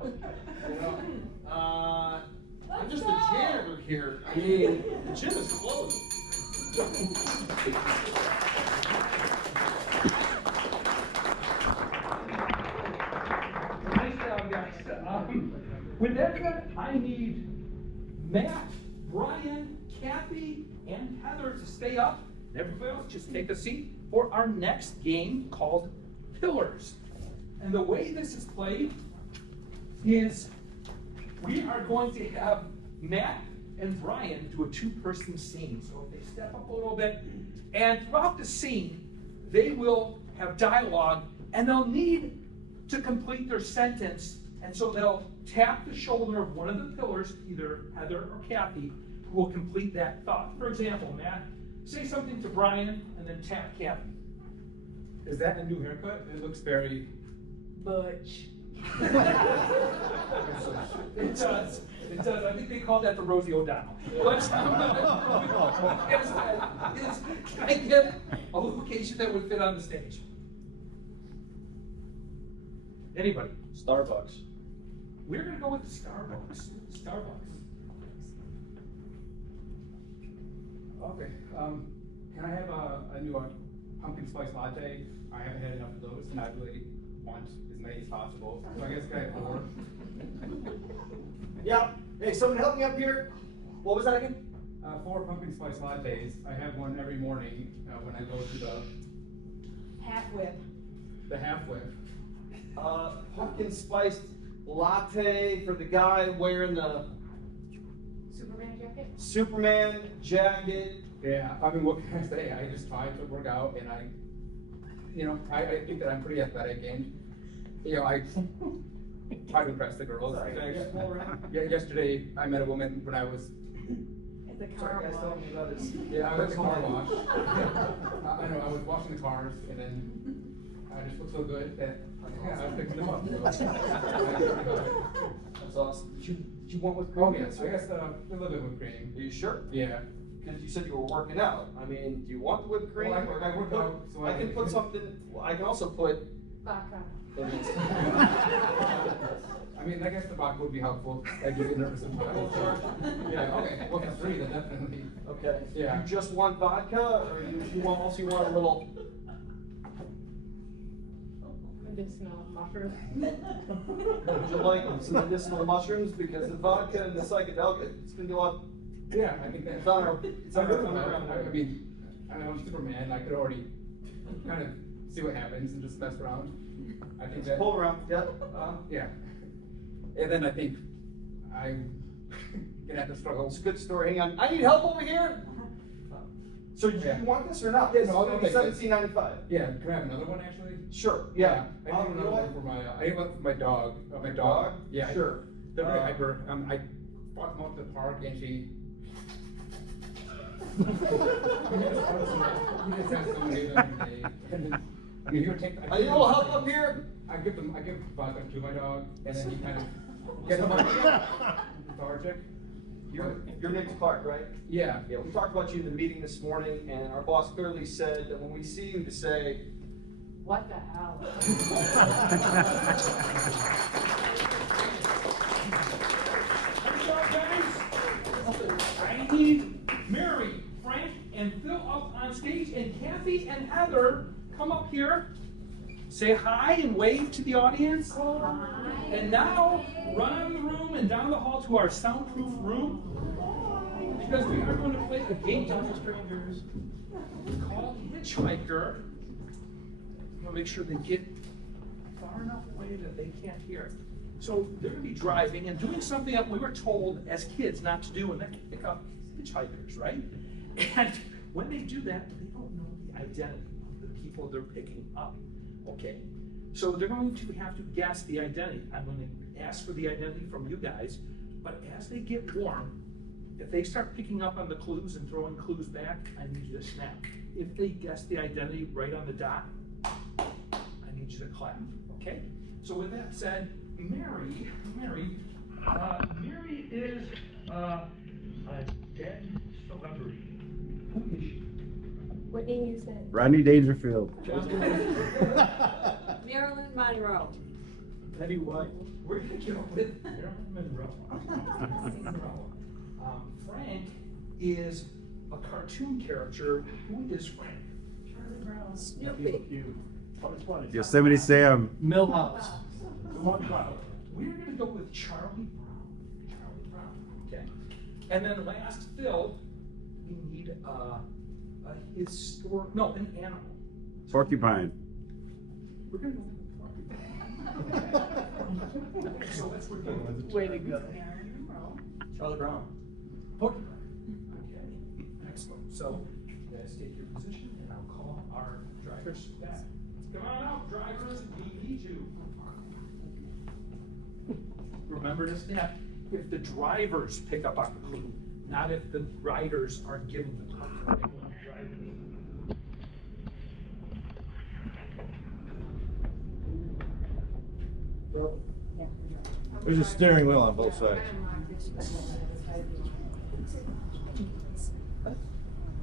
I'm just a janitor here. I mean, the gym is closed. Nice job, guys. With that said, I need Matt, Brian, Kathy, and Heather to stay up. Everybody else just take a seat for our next game called Pillars. And the way this is played is we are going to have Matt and Brian do a two-person scene. So if they step up a little bit, and throughout the scene, they will have dialogue, and they'll need to complete their sentence, and so they'll tap the shoulder of one of the pillars, either Heather or Kathy, who will complete that thought. For example, Matt, say something to Brian, and then tap Kathy. Is that a new haircut? It looks very... Butch. It does. It does. I think they call that the Rosie O'Donnell. But can I get a location that would fit on the stage? Anybody? Starbucks. We're going to go with the Starbucks. Starbucks. Okay. Can I have a new pumpkin spice latte? I haven't had enough of those, and I really want as many as possible. So I guess can I have 4? Yeah. Hey, someone help me up here. What was that again? 4 pumpkin spice lattes. I have one every morning when I go to the half whip. Pumpkin spiced latte for the guy wearing the Superman jacket. Yeah, I mean, what can I say? I just try to work out, and I think that I'm pretty athletic, and I try to impress the girls. Yeah, yesterday I met a woman when I was. The car wash. Yeah, I was at the car wash. I know, I was washing the cars, and then I just looked so good that I was fixing them up. That's awesome. Do you want whipped cream? Oh, yes, I guess a little bit of whipped cream. Are you sure? Yeah. Because you said you were working out. I mean, do you want the whipped cream? Well, I work out, so I can put something. I can also put. Vodka. I mean, I guess the vodka would be helpful. I get nervous sometimes. Yeah, okay. Well, for 3, then definitely. Okay. Yeah. You just want vodka, or you want a little. Medicinal mushroom. Would you like some medicinal mushrooms? Because the vodka and the psychedelic, it's gonna be a lot. Yeah, I think that's. It's on our. I mean, I'm Superman. I could already kind of see what happens and just mess around. I think that. Pull around. Yeah. Yeah. And then I think I'm gonna have to struggle. It's a good story. Hang on. I need help over here. So do you want this or not? Yeah, no, I'll take $17.95. Yeah. Can I have another one actually? Sure. Yeah. I need another one for my. I need one for my dog. My dog. Yeah. Sure. They're very hyper. I brought them up to the park and she. I mean, he would take. I need a little help up here. I give vodka to my dog, and then he kind of gets lethargic. You're Nick Clark, right? Yeah. Yeah. We talked about you in the meeting this morning, and our boss clearly said that when we see you, to say, What the hell? Good job, guys. I need Mary, Frank, and Phil up on stage, and Kathy and Heather come up here. Say hi and wave to the audience. Hi. And now run out of the room and down the hall to our soundproof room, because we are going to play a game to strangers called Hitchhiker. We'll make sure they get far enough away that they can't hear it. So they're going to be driving and doing something that we were told as kids not to do, and that can pick up hitchhikers, right? And when they do that, they don't know the identity of the people they're picking up. Okay, so they're going to have to guess the identity. I'm going to ask for the identity from you guys, but as they get warm, if they start picking up on the clues and throwing clues back, I need you to snap. If they guess the identity right on the dot, I need you to clap, okay? So with that said, Mary is a dead celebrity. Who is she? Whitney Houston. Rodney Dangerfield. Marilyn Monroe. Heavy white. We're gonna go with Marilyn Monroe. Frank is a cartoon character. Who is Frank? Charlie Brown. Snoopy. Yosemite Sam. Millhouse. We're gonna go with Charlie Brown. Charlie Brown, okay? And then last, Phil, we need an animal. Porcupine. We're gonna go with porcupine. So let's begin with Way to go. Charlie Brown. porcupine. Okay, excellent. So, you guys take your position, and I'll call our drivers back. Come on out, drivers, we need you. Remember to step if the drivers pick up on the clue, not if the riders are given the clue. There's a steering wheel on both sides.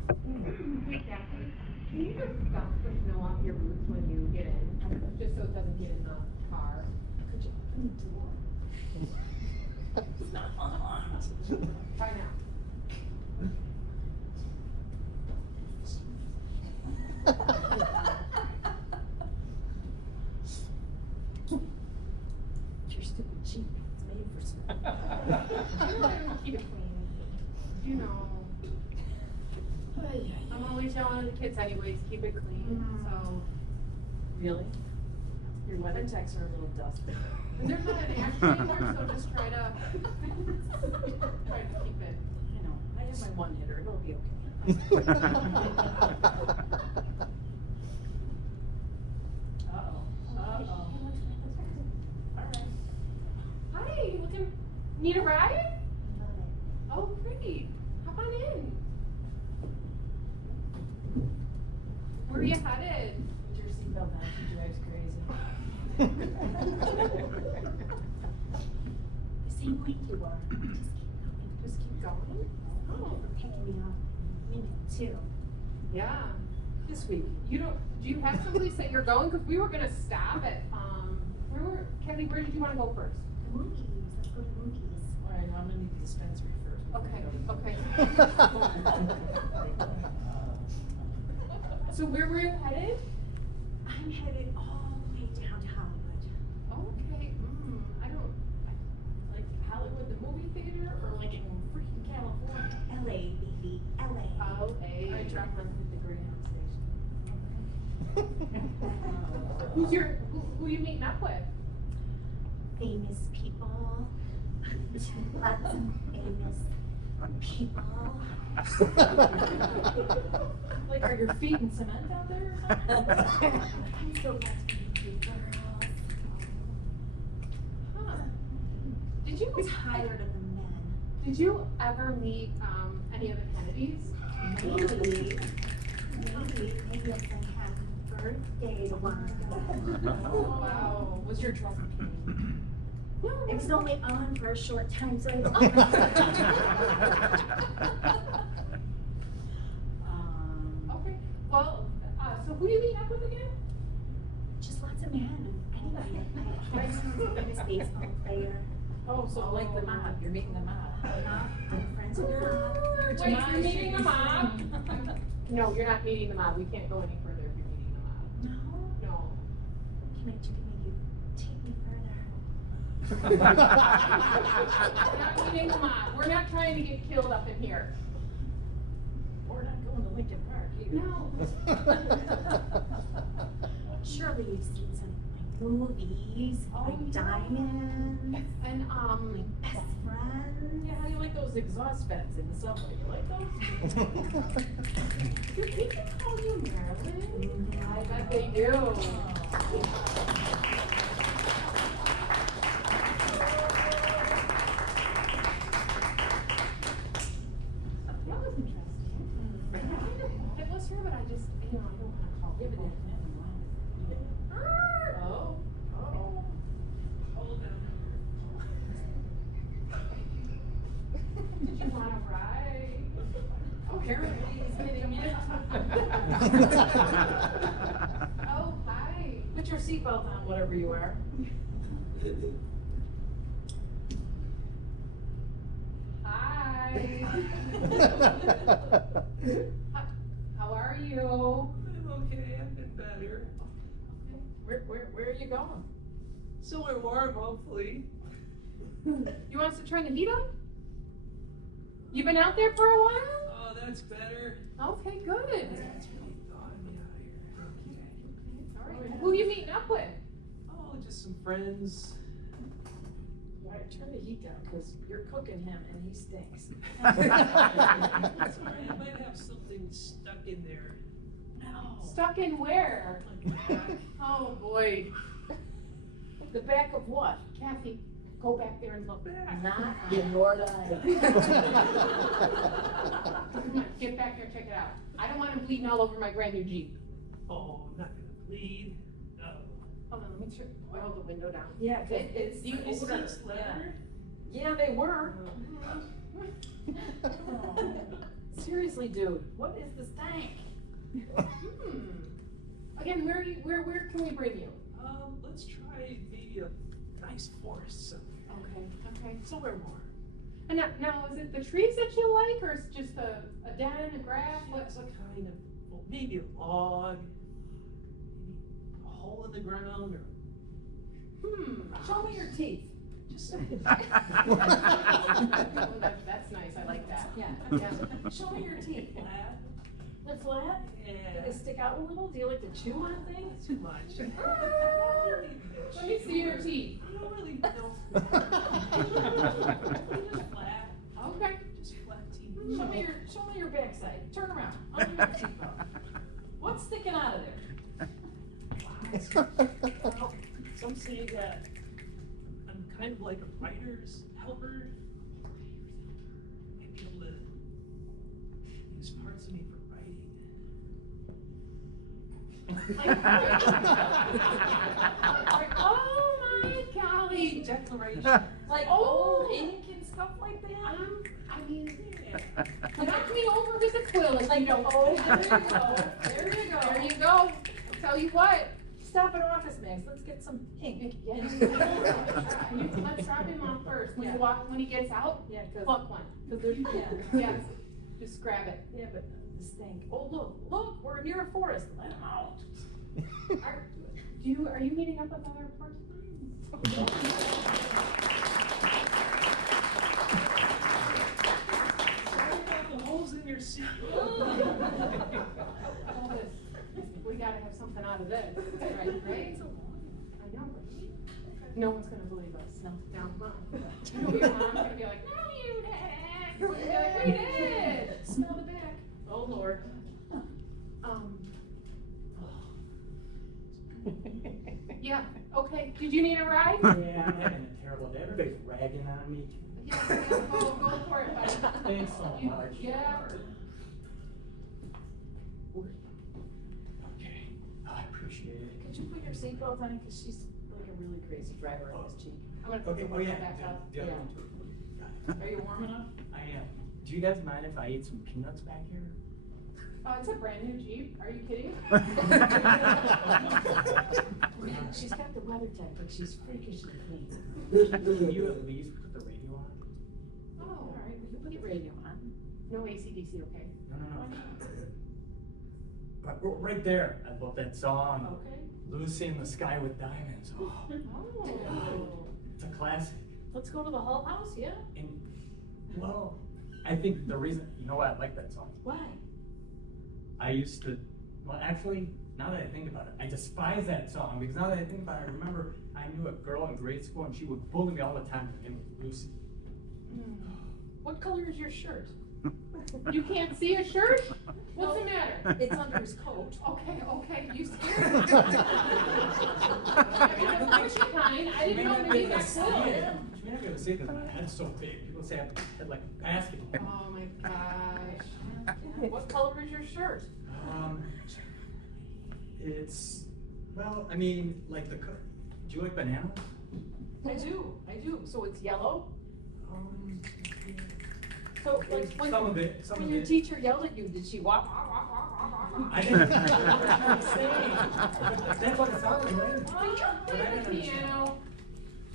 Hey, Kathy, can you just dust the snow off your boots when you get in, just so it doesn't get in the car? Could you open the door? It's not unlocked. Try now. Your stupid cheap, it's made for snow. You know I don't keep it clean. You know. I'm always yelling at the kids anyways, keep it clean, so. Really? Your weather techs are a little dusty. And there's not an action anymore, so just try to keep it. You know, I have my one hitter, it'll be okay. Hi, need a ride? Oh, great. Hop on in. Where are you headed? Put your seatbelt on, she drives crazy. The same week you are. Just keep going? Oh, Picking me up. Me too. yeah. This week. Do you have some place that you're going? Because we were gonna stop at, Kelly, where did you wanna go first? The movies. Let's go to the movies. All right, I'm gonna need the dispensary first. Okay. So where were you headed? I'm headed all the way down to Hollywood. Okay, I don't, like Hollywood, the movie theater, or like in freaking California? LA, baby. LA. LA. I dropped them at the Greyhound station. Who you meeting up with? Famous people. Lots of famous people. Like, are your feet in cement out there or something? I'm so glad to meet you girls. Huh. I'm tired of the men. Did you ever meet, any of the Kennedys? Maybe at some happy birthday one. Oh, wow. Was your truck It was only on for a short time, so I don't. Okay, well, so who do you meet up with again? Just lots of men. Anybody. My famous baseball player. Oh, so like the mob, you're meeting the mob. I'm friends with her. Wait, you're meeting the mob? No, you're not meeting the mob. We can't go any further if you're meeting the mob. No. No. Can I do you take me further? We're not meeting the mob. We're not trying to get killed up in here. We're not going to Lincoln Park either. No. Surely you've seen some of my movies, Oh, like yeah. Diamonds, And, my best friend. Yeah, how do you like those exhaust fans in the subway? You like those? do people call you Marilyn? Mhm. I bet they do. That was interesting. It was her, but I just, I don't want to call Yeah, it. but then oh. Hold on. Did you want to ride? Apparently he's getting it. Oh, hi. Put your seatbelt on, whatever you are. Hi. How are you? I'm okay, I've been better. Where are you going? Somewhere warm, hopefully. You want us to turn the heat up? You been out there for a while? Oh, that's better. Okay, good. That's really thawing me out here. Okay. All right. Who you meeting up with? Oh, just some friends. Right, turn the heat down, because you're cooking him and he stinks. Sorry, I might have something stuck in there. No. Stuck in where? Like back. Oh, boy. The back of what? Kathy, go back there and look. Not in your life. Come on, get back there and check it out. I don't want him bleeding all over my brand new Jeep. Oh, not gonna bleed. Oh. Hold on, let me roll the window down. Yeah, it's You- Is odor. this leather? Yeah, they were. Oh. Oh. Seriously, dude, what is the stank? Again, where can we bring you? Let's try maybe a nice forest somewhere. Okay. Somewhere warm. And now, is it the trees that you like, or is it just a den, a grass? What's a kind of, well, maybe a log, maybe a hole in the ground, or Show me your teeth. just Oh, that's nice, I like that. Yeah. Yeah. Show me your teeth. flat. They're flat? Do Yeah. they stick out a little? Do you like to chew on things? Too much. Let me see your teeth. You don't really know. Just flat. Okay. Just flat teeth. Show me your backside. Turn around. I'll do your teeth out. What's sticking out of there? Well, some say that I'm kind of like a writer's helper. Might be able to use parts of me for writing. Oh my golly. Declaration. Like Oh. old ink and stuff like that? I mean, Yeah. knock me over with a quill if you don't. Oh, there you go. There you go. There you go. I'll tell you what. Stop at Office Max. Let's get some ink. Let's drop him off first. When Yeah. you walk, when he gets out, Yeah, pluck one. there's, Yes, just grab it. Yeah, but the stink. Oh, look, we're near a forest. Let him out. Are you meeting up with other persons? Sorry about the holes in your seat. We gotta have something out of this, right? I know, right? No one's gonna believe us. No. Your mom's gonna be like, no, you didn't. We're gonna be like, we did. Smell the back. Oh, Lord. Yeah, okay. Did you need a ride? Yeah, I'm having a terrible day. Everybody's ragging on me. Yeah, go for it, buddy. Thanks so You- much. Yeah. Okay, I appreciate it. Could you put your seatbelt on? Because she's like a really crazy driver on this Jeep. I'm gonna put the Okay, oh window yeah, back up. the other Yeah. one too. Are you warm enough? I am. Do you guys mind if I eat some peanuts back here? It's a brand new Jeep. Are you kidding? Man, she's got the weather tech, but she's freakishly clean. Can you at least put the radio on? Oh, All right, we can put the radio on. no AC/DC, okay? No. But right there, I love that song. Okay. Lucy in the Sky with Diamonds. Oh, Oh. it's a classic. Let's go to the Hull House, yeah? And, well, I think the reason, you know why I like that song? Why? I used to, well, actually, now that I think about it, I despise that song because now that I think about it, I remember I knew a girl in grade school and she would bully me all the time. Her name was Lucy. What color is your shirt? You can't see a shirt? What's the matter? It's under his coat. Okay, you scared me. I mean, the pushy kind, I didn't know maybe that She cool. may not be able to see it because my head's so big. People say I had like a basketball. Oh my gosh. What color is your shirt? It's, well, I mean, like do you like bananas? I do. So it's yellow? Um, So like when, Some of it, some when of your it. teacher yelled at you, did she walk? I didn't, I'm saying, that's what it sounded like. Oh, play the piano.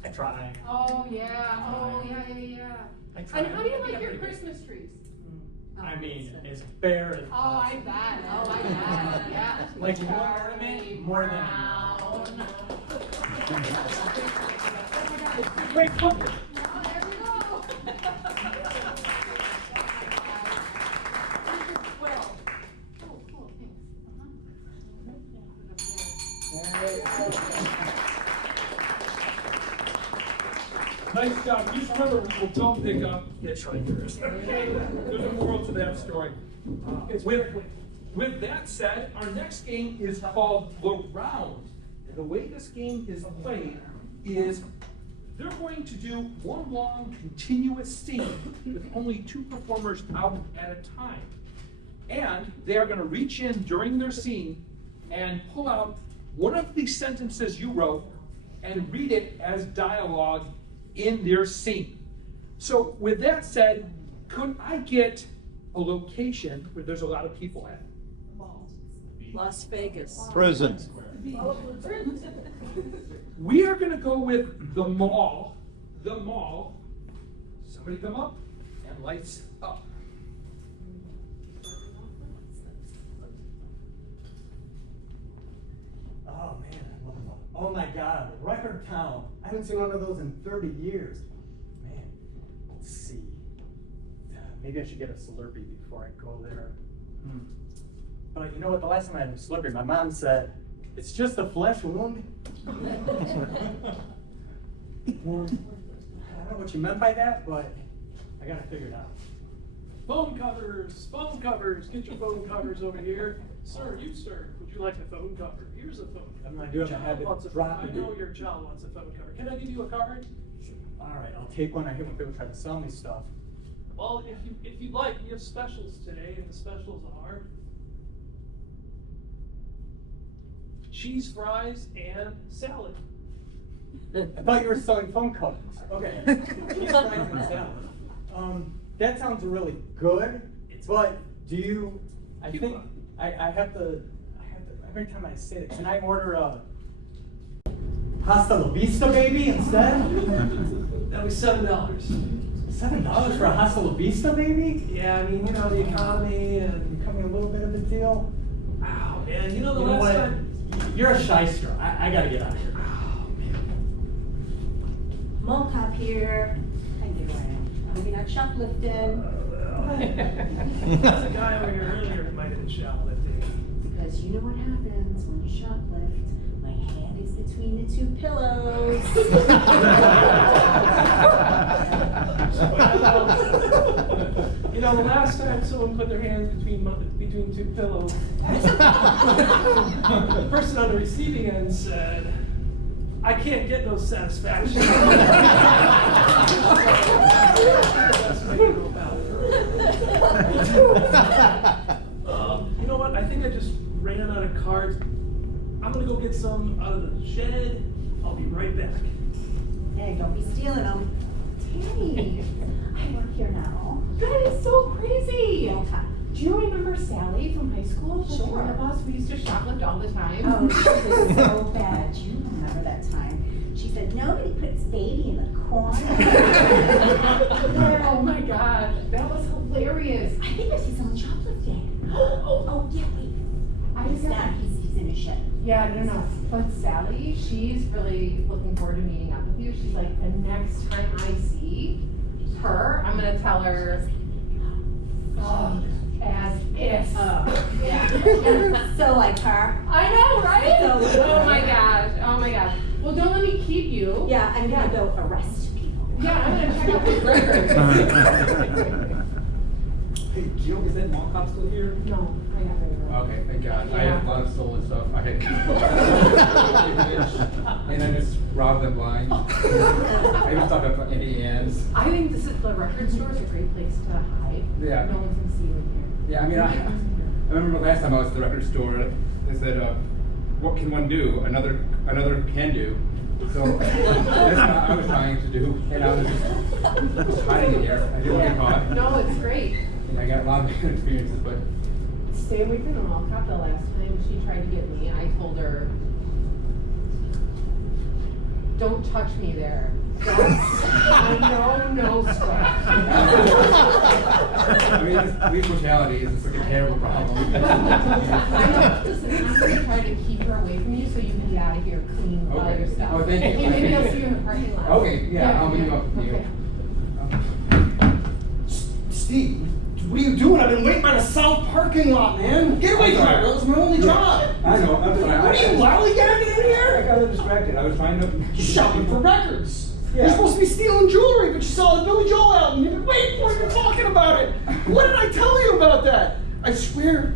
I try. Oh, yeah, yeah. I try. And how do you like your Christmas trees? I mean, as bare as Oh, I bet, yeah. Like one ornament more than Brown. Wait, look. Oh, there we go. Well, oh, cool, Nice job. Just remember, people don't pick up hitchhikers. Okay? There's a moral to that story. With that said, our next game is called The Round. And the way this game is played is they're going to do one long continuous scene with only 2 performers out at a time. And they are going to reach in during their scene and pull out one of the sentences you wrote and read it as dialogue in their scene. So with that said, could I get a location where there's a lot of people at? Las Vegas. Prison. We are gonna go with the mall. The mall. Somebody come up and lights up. Oh man, I love them all. Oh my God, Record Town. I haven't seen one of those in 30 years. Man, let's see. Maybe I should get a Slurpee before I go there. But you know what? The last time I had a Slurpee, my mom said, "It's just a flesh wound." I don't know what you meant by that, but I gotta figure it out. Phone covers, get your phone covers over here. Sir, would you like a phone cover? Here's a phone cover. I do have a habit Wants a of phone- dropping I know it. your child wants a phone cover. Can I give you a card? All right, I'll take one. I hate when people try to sell me stuff. Well, if you'd like, we have specials today, and the specials are cheese fries and salad. I thought you were selling phone covers. Okay. Cheese fries and salad. That sounds really good, but do you, I think, I have to, every time I say it, can I order a Hasta La Vista baby instead? That was $7. $7 for a Hasta La Vista baby? Yeah, I mean, you know, the economy and Becoming a little bit of a deal. wow, man, you know the You know last what? time. You're a shyster. I gotta get out of here. Oh man. Mall cop here. How you doing? I hope you're not shoplifting. There's a guy over here earlier who might have been shoplifting. Because you know what happens when you shoplift. My hand is between the 2 pillows. You know, the last time someone put their hands between 2 pillows, the person on the receiving end said, "I can't get no satisfaction." That's what I know about it. You know what? I think I just ran out of cards. I'm gonna go get some out of the shed. I'll be right back. Hey, don't be stealing them. Tammy, I work here now. That is so crazy. Mall cop. Do you remember Sally from high school? Sure. One of us, we used to shoplift all the time. Oh, she was so bad. Do you remember that time? She said, nobody puts baby in the corner. Oh my gosh, that was hilarious. I think I see someone shoplifting. Oh, yeah, wait. He's down. He's in his shed. Yeah, no. But Sally, she's really looking forward to meeting up with you. She's like, the next time I see her, I'm gonna tell her, as if. Yeah. So like her. I know, right? So- Oh my gosh. Well, don't let me keep you. Yeah, I'm gonna go arrest people. Yeah, I'm gonna check out his record. Hey, Jill, is that mall cop still here? No, I haven't. Okay, thank God. I Yeah. have a lot of stolen stuff. I had and I just robbed them blind. I even stopped up at Eddie Ann's. I think the record store is a great place to hide. Yeah. No one's gonna see you in here. Yeah, I mean, I remember last time I was at the record store, they said, what can one do? Another can do. So that's what I was trying to do, and I was just hiding it here. I didn't get caught. No, it's great. And I got a lot of good experiences, but Stay away from the mall cop. The last time she tried to get me, I told her, Don't touch me there. That's a no scratch. I mean, police brutality is such a terrible problem. Listen, I'm gonna try to keep her away from you so you can get out of here clean all Okay. your stuff. Oh, thank you. Okay, maybe I'll see you in the parking lot. Okay, yeah, I'll meet you up with you. Okay. Steve, what are you doing? I've been waiting by the south parking lot, man. Get away from me, that was my only job. I know, I'm sorry. What are you lollygagging in I here? got a little distracted. I was trying to. Shopping for records. Yeah. You're supposed to be stealing jewelry, but you saw the Billy Joel album. You've been waiting for it. You're talking about it. What did I tell you about that? I swear,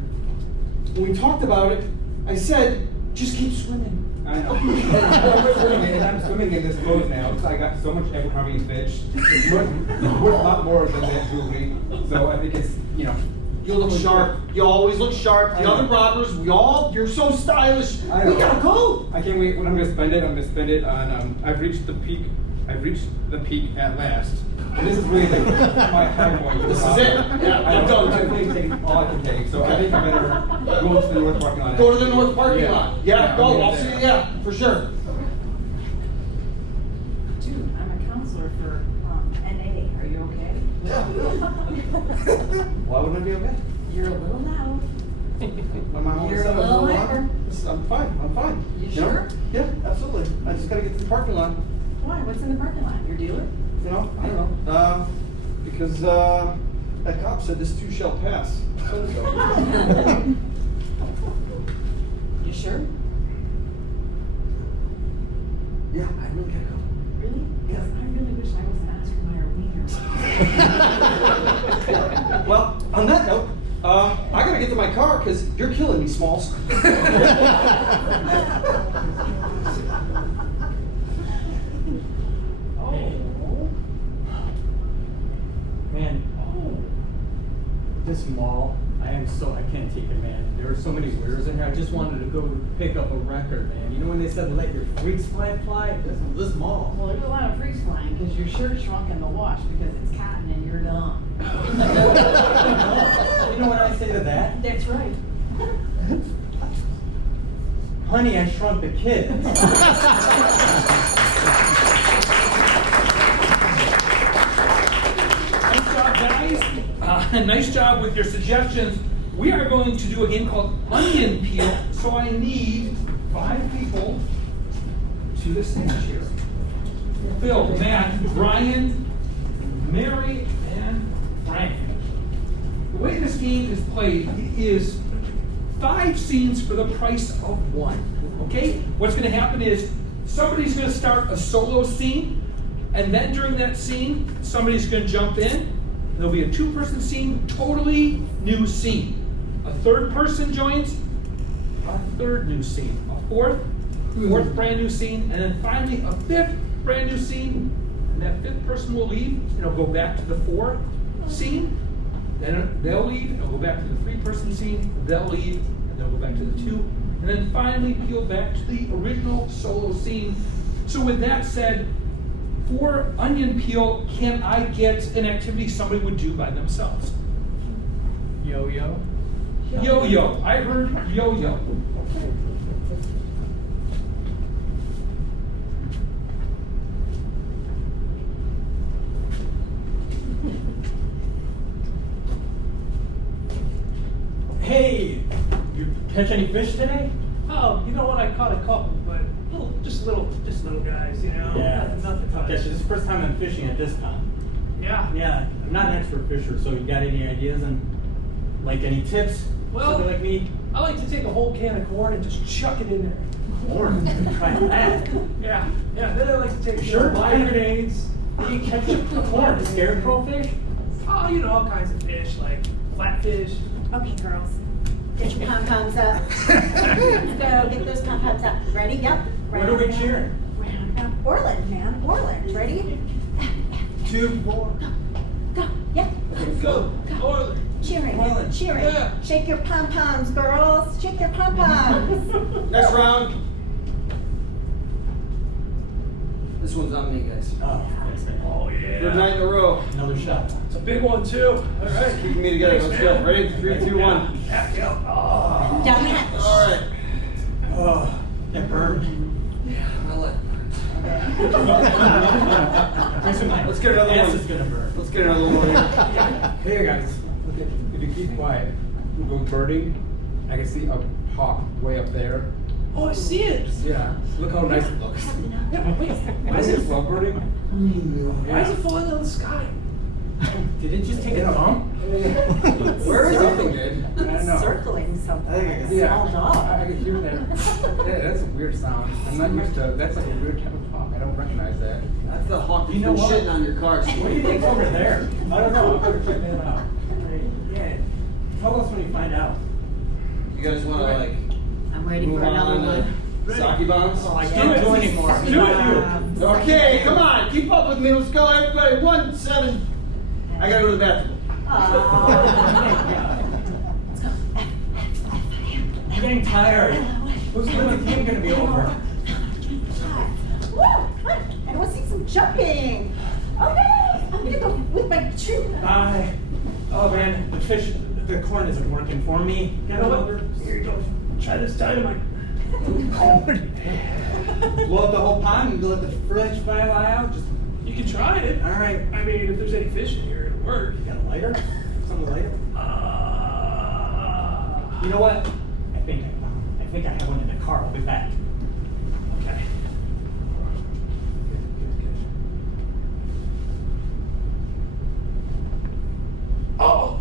when we talked about it, I said, just keep swimming. I know. I'm swimming in this clothes now because I got so much Abercrombie and Fitch. It's worth a lot more than that jewelry. So I think it's, you know. You look sharp. You always look sharp. I The know. other robbers, you're so stylish. I know. We gotta go. I can't wait. When I'm gonna spend it, I'm gonna spend it on. I've reached the peak. I've reached the peak at last. And this is really like my high point. This is it. Yeah, I'm done. I've taken all I can take. So I think I better go to the north parking lot. Go to the north parking lot. Yeah, I'm go. gonna I'll do see you. that. Yeah, for sure. Dude, I'm a counselor for NA. Are you okay? Why wouldn't I be okay? You're a little loud. My mom always You're said I a was little loud. hyper. I'm fine. I'm fine. You know? sure? Yeah, absolutely. I just gotta get to the parking lot. Why? What's in the parking lot? Your dealer? You know, I don't know. Because that cop said this too shall pass. So. You sure? Yeah, I really gotta go. Really? Yeah. I really wish I was an Oscar Mayer wiener. Well, on that note, I gotta get to my car because you're killing me, Smalls. Man, this mall, I can't take it, man. There were so many weirdos in here. I just wanted to go pick up a record, man. You know when they said let your freaks fly? This mall. Well, there's a lot of freaks flying because your shirt shrunk in the wash because it's cotton and you're dumb. You know what I say to that? That's right. Honey, I shrunk the kid. Nice job, guys. Nice job with your suggestions. We are going to do a game called Onion Peel, so I need 5 people to the stage here. Phil, Matt, Brian, Mary, and Frank. The way this game is played is 5 scenes for the price of 1. Okay? What's going to happen is somebody's going to start a solo scene, and then during that scene, somebody's going to jump in. There'll be a 2-person scene, totally new scene. A 3rd person joins, a 3rd new scene. A 4th brand new scene, and then finally a 5th brand new scene. And that 5th person will leave, and it'll go back to the 4th scene. Then they'll leave, it'll go back to the 3-person scene. They'll leave, and they'll go back to the 2. And then finally peel back to the original solo scene. So with that said, for Onion Peel, can I get an activity somebody would do by themselves? Yo-yo. Yo-yo. I heard yo-yo. Hey, you catch any fish today? Oh, you know what? I caught a couple, but just little guys, you know. Nothing Okay, much. so this is the first time I'm fishing at this time. Yeah. Yeah, I'm not an expert fisher, so you got any ideas and like any tips? Well, Somebody like me? I like to take a whole can of corn and just chuck it in there. Corn. Try that. Yeah. Then I like to take Sure. live grenades. You catch corn, scarecrow fish? Oh, you know, all kinds of fish like flatfish. Okay, girls, get your pom-poms up. Let's go, get those pom-poms up. Ready? Yep. What are we cheering? Orland, man, Orland. Ready? 2, 4. Go, yep. Go. Orland. Cheering, Orland. cheering. Yeah. Shake your pom-poms, girls. Shake your pom-poms. Next round. This one's on me, guys. Oh, thanks, man. Oh yeah. Good night in a row. Another shot. It's a big one too. All right. Keeping me together. Let's go. Ready? 3, 2, 1. Yeah. Oh. Down the hatch. All right. Oh, that burned. Yeah, I'll let. Let's get another Ass one. is gonna burn. Let's get another one here. Hey guys, look at, if you keep quiet, we'll go birding. I can see a hawk way up there. Oh, I see it. Yeah, look how nice it looks. Yeah, but wait, why is Is it, it love birding? why is it falling out of the sky? Did it just take a bump? Where is something, dude? I don't know. Circling something. I think I can Yeah, Small dog. I can hear that. Yeah, that's a weird sound. I'm not used to, that's like a weird type of hawk. I don't recognize that. That's the hawk You know been what? shitting on your car. What do you think's over there? I don't know. I'm gonna check that out. Yeah. Tell us when you find out. You guys wanna like I'm ready move for another on one. to sake bombs? Oh, I Do can't it. do anymore. Do it. Okay, come on, keep up with me. Let's go, everybody. 1, 7. I gotta go to the bathroom. I'm getting tired. Who's the game gonna be over? Woo! I want to see some jumping. Okay, I'm gonna go with my troop. Bye. Oh man, the corn isn't working for me. You know what? Here you go. Try this dynamite. Blow up the whole pond and let the fridge fly out. Just You can try it. all right. I mean, if there's any fish in here, it'll work. You got a lighter? Something lighter? You know what? I think I have one in the car. I'll be back. Okay. Oh!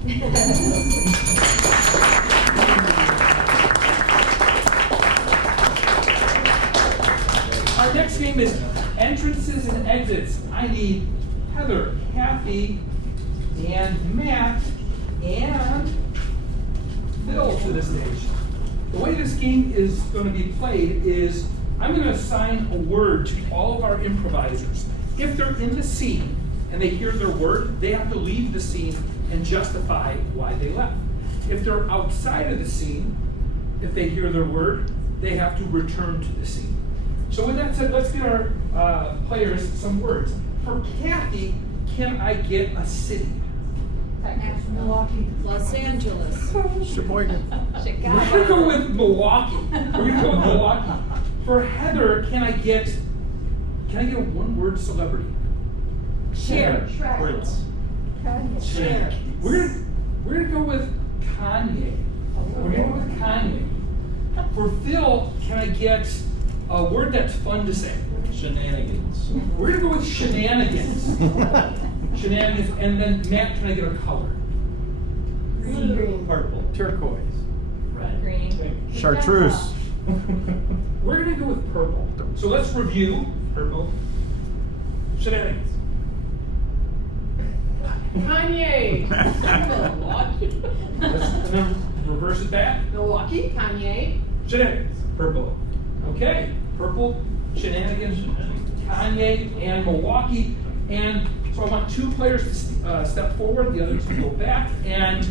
Our next game is entrances and exits. I need Heather, Kathy, and Matt, and Bill to the stage. The way this game is going to be played is I'm going to assign a word to all of our improvisers. If they're in the scene and they hear their word, they have to leave the scene and justify why they left. If they're outside of the scene, if they hear their word, they have to return to the scene. So with that said, let's get our players some words. For Kathy, can I get a city? Milwaukee. Los Angeles. Sheboygan. We're gonna go with Milwaukee. We're gonna go with Milwaukee. For Heather, can I get a one-word celebrity? Cher. Words. Cher. We're gonna go with Kanye. We're gonna go with Kanye. For Phil, can I get a word that's fun to say? Shenanigans. We're gonna go with shenanigans. Shenanigans, and then Matt, can I get a color? Green. Purple. Turquoise. Red. Green. Chartreuse. We're gonna go with purple. So let's review. Purple. Shenanigans. Kanye. Milwaukee. And then reverse it back. Milwaukee, Kanye. Shenanigans. Purple. Okay, purple, shenanigans, Kanye, and Milwaukee. And so I want two players to step forward, the others to go back. And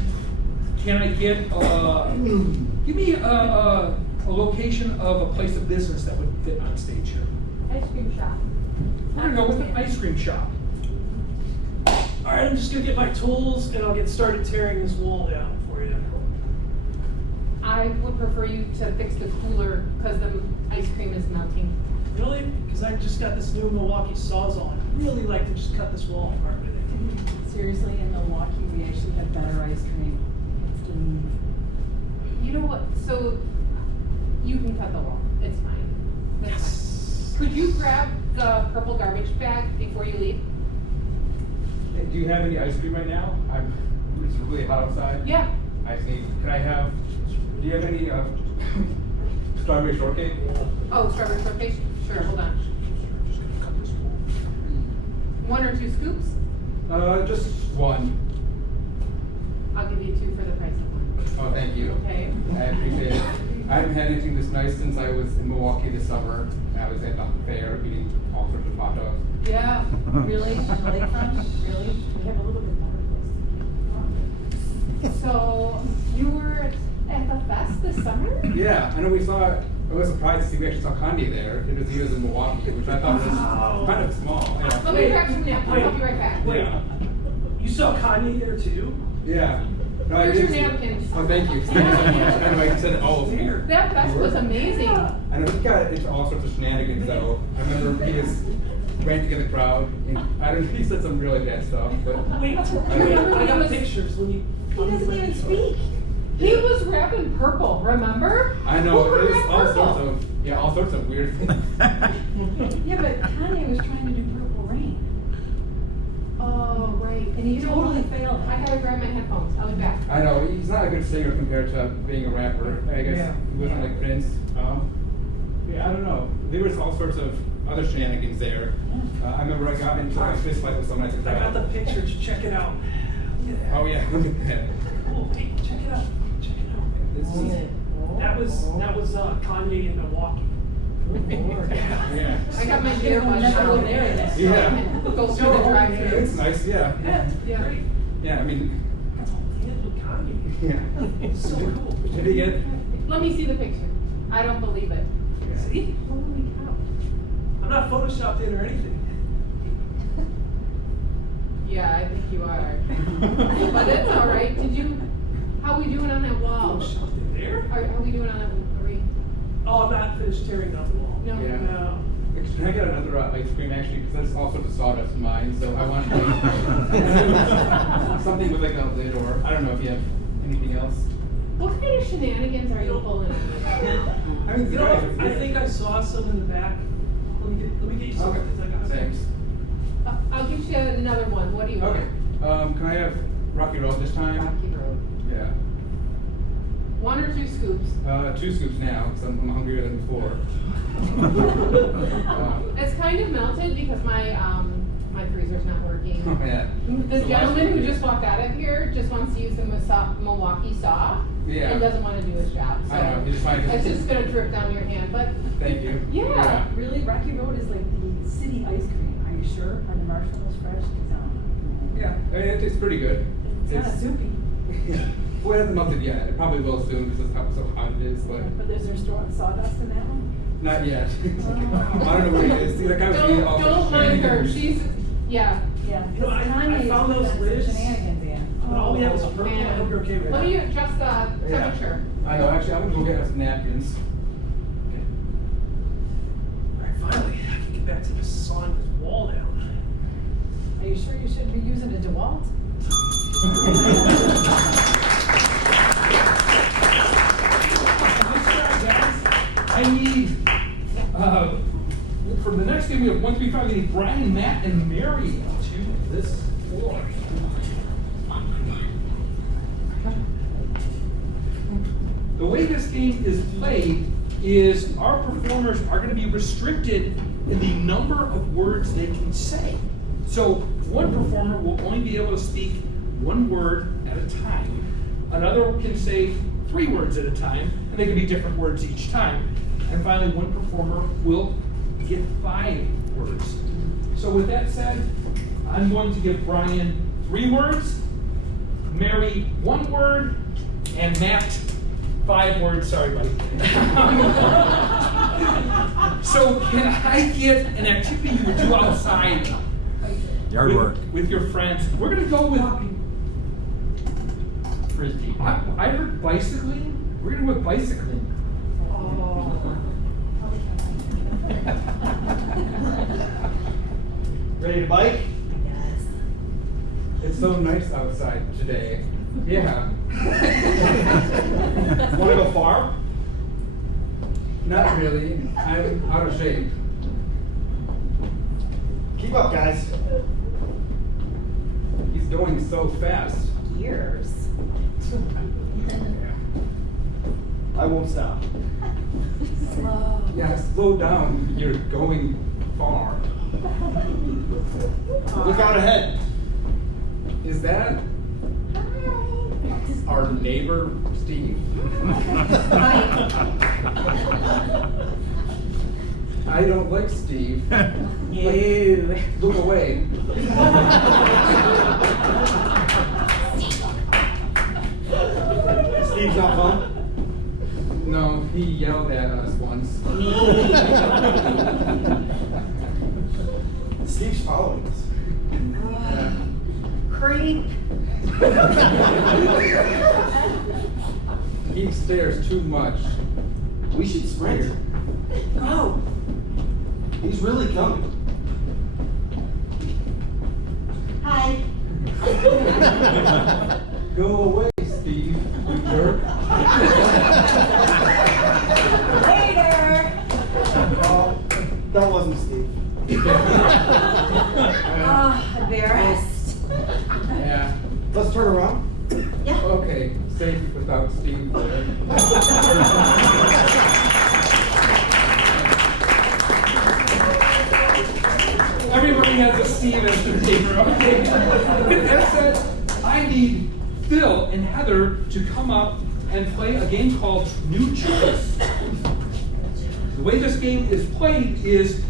can I get, give me a location of a place of business that would fit on stage here. Ice cream shop. We're gonna go with an ice cream shop. All right, I'm just gonna get my tools and I'll get started tearing this wall down for you. I would prefer you to fix the cooler because the ice cream is melting. Really? Because I just got this new Milwaukee Sawzall. I'd really like to just cut this wall apart with it. Seriously, in Milwaukee, we actually have better ice cream. You know what? So you can cut the wall. It's fine. That's fine. Could you grab the purple garbage bag before you leave? Hey, do you have any ice cream right now? It's really hot outside. Yeah. I see. Do you have any strawberry shortcake? Oh, strawberry shortcake? Sure, hold on. 1 or 2 scoops? Just one. I'll give you 2 for the price of 1. Oh, thank you. Okay. I appreciate it. I haven't had anything this nice since I was in Milwaukee this summer. I was at the fair eating all sorts of hot dogs. Yeah. Really? Lakefront? Really? We have a little bit better place. So you were at the fest this summer? Yeah, I know I was surprised to see we actually saw Kanye there. It was he was in Milwaukee, which I thought was kind of small. Yeah. Let me grab some napkins. I'll be right back. Wait. Yeah. You saw Kanye there too? Yeah. No, I Here's your did see it. napkins. Oh, thank you. I know I said all of them. That fest was amazing. I know he got into all sorts of shenanigans though. I remember he was ranting in the crowd, and I don't know, he said some really bad stuff, but. Wait, I I got pictures when you. He doesn't even speak. He was rapping purple, remember? I know, Who could it was rap all purple? sorts of, yeah, all sorts of weird things. Yeah, but Kanye was trying to do Purple Rain. Oh, right. And he totally failed. I gotta grab my headphones. I'll be back. I know, he's not a good singer compared to being a rapper. I guess Yeah. he wasn't like Prince. Yeah, I don't know. There was all sorts of other shenanigans there. I remember I got into a fist fight with someone at the I got crowd. the pictures. Check it out. Look at that. Oh yeah, look at that. Oh, hey, check it out. Check it out. This is, That was Kanye in Milwaukee. yeah. I got my beer We'll bun never now. go there then. Yeah. Go through the drive-thru. It's nice, yeah. Yeah. Great. Yeah, I mean, That's all he did with Kanye. yeah. It's so cool. Did he get? Let me see the picture. I don't believe it. See? Holy cow. I'm not photoshopped in or anything. Yeah, I think you are. But it's all right. How we doing on that wall? Photoshopped in there? Are we doing on that? Are we? Oh, I'm not finished tearing down the wall. No. Yeah. No. Can I get another ice cream actually? Because there's all sorts of sawdust in mine, so I want like, something with like a lid, or I don't know if you have anything else. What kind of shenanigans are you pulling on me? I mean, You know what? I think I saw some in the back. Let me get you some. Okay, 'cause I got some. thanks. I'll give you another one. What do you want? Okay, can I have Rocky Road this time? Rocky Road. Yeah. 1 or 2 scoops? 2 scoops now, because I'm hungrier than before. It's kind of melted because my freezer's not working. Oh, yeah. The So gentleman who last- just walked out of here just wants to use the Milwaukee saw. Yeah. And doesn't want to do his job, so. I know, he's just fine. It's just gonna drip down your hand, but Thank you. Yeah. Really, Rocky Road is like the city ice cream. Are you sure? Are the marshmallows fresh? 'Cause, Yeah, I mean, it's pretty good. It's kind of soupy. Well, it hasn't melted yet. It probably will soon because of how so hot it is, but But is there sawdust in that one? not yet. Oh. I don't know what it is. See, that guy was being all don't mind her, shenanigans. she's, yeah. Yeah. You know, I found those lids. Shenanigans in. But all we had was a purple. I Man. hope you're okay with Let that. me adjust the Yeah. temperature. I know, actually, I'm gonna go get us napkins. Alright, finally, I can get back to just sawing this wall down. Are you sure you shouldn't be using a DeWalt? Good job, guys. I need, for the next game, we have 1, 3, 5, we need Brian, Matt, and Mary to this floor. The way this game is played is our performers are going to be restricted in the number of words they can say. So one performer will only be able to speak 1 word at a time. Another can say 3 words at a time, and they can be different words each time. And finally, one performer will get 5 words. So with that said, I'm going to give Brian 3 words, Mary 1 word, and Matt 5 words. Sorry, buddy. So can I get an activity you would do outside? Yard with, work. with your friends? We're gonna go with Frisbee. I heard bicycling. We're gonna go with bicycling. Ready to bike? Yes. It's so nice outside today. Yeah. Want to go far? Not really. I'm out of shape. Keep up, guys. He's going so fast. Years. I won't stop. Slow. Yeah, slow down. You're going far. Look out ahead. Is that our neighbor, Steve? I don't like Steve. You. Look away. Steve's not fun. No, he yelled at us once. Steve's following us. Yeah. Creep. He stares too much. We should sprint. Go. He's really coming. Hi. Go away, Steve, you jerk. Later. Oh, that wasn't Steve. Embarrassed. Yeah. Let's turn around. Yeah. Okay, safe without Steve. Everybody has a Steve as their neighbor, okay? With that said, I need Phil and Heather to come up and play a game called New Choice. The way this game is played is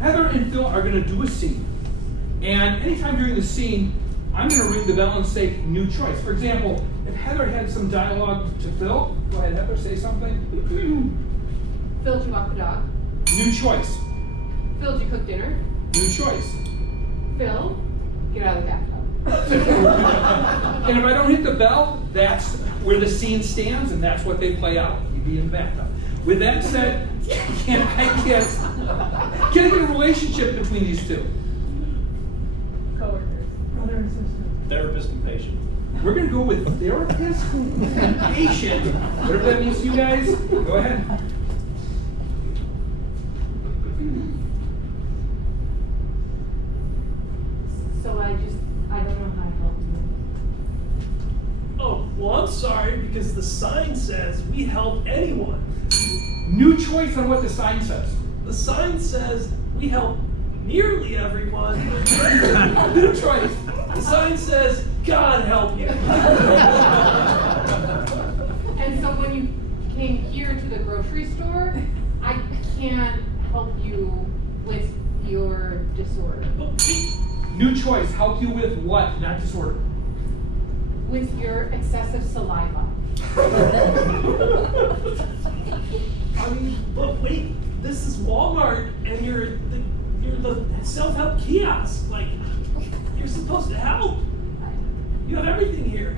Heather and Phil are going to do a scene. And anytime during the scene, I'm going to ring the bell and say New Choice. For example, if Heather had some dialogue to Phil, go ahead, Heather, say something. Phil, did you walk the dog? New choice. Phil, did you cook dinner? New choice. Phil, get out of the bathtub. And if I don't hit the bell, that's where the scene stands, and that's what they play out. You'd be in the bathtub. With that said, can I get a relationship between these two? Coworkers. Brother and sister. Therapist and patient. We're going to go with therapist and patient. Whatever that means to you guys, go ahead. So I don't know how to help you. Oh, well, I'm sorry because the sign says we help anyone. New choice on what the sign says. The sign says we help nearly everyone. New choice. The sign says God help you. And so when you came here to the grocery store, I can't help you with your disorder. But we- New choice. Help you with what? Not disorder. With your excessive saliva. I mean, but wait, this is Walmart and you're the self-help kiosk. Like, you're supposed to help. You have everything here.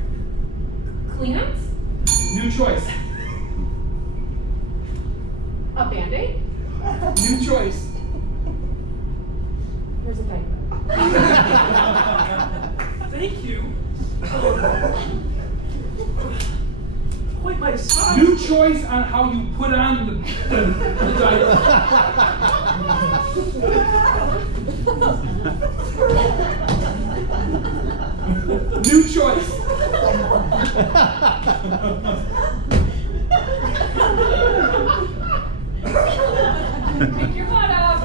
Kleenex? New choice. A Band-Aid? New choice. Here's a diaper. Thank you. Quite my size. New choice on how you put on the diaper. New choice. Pick your butt up.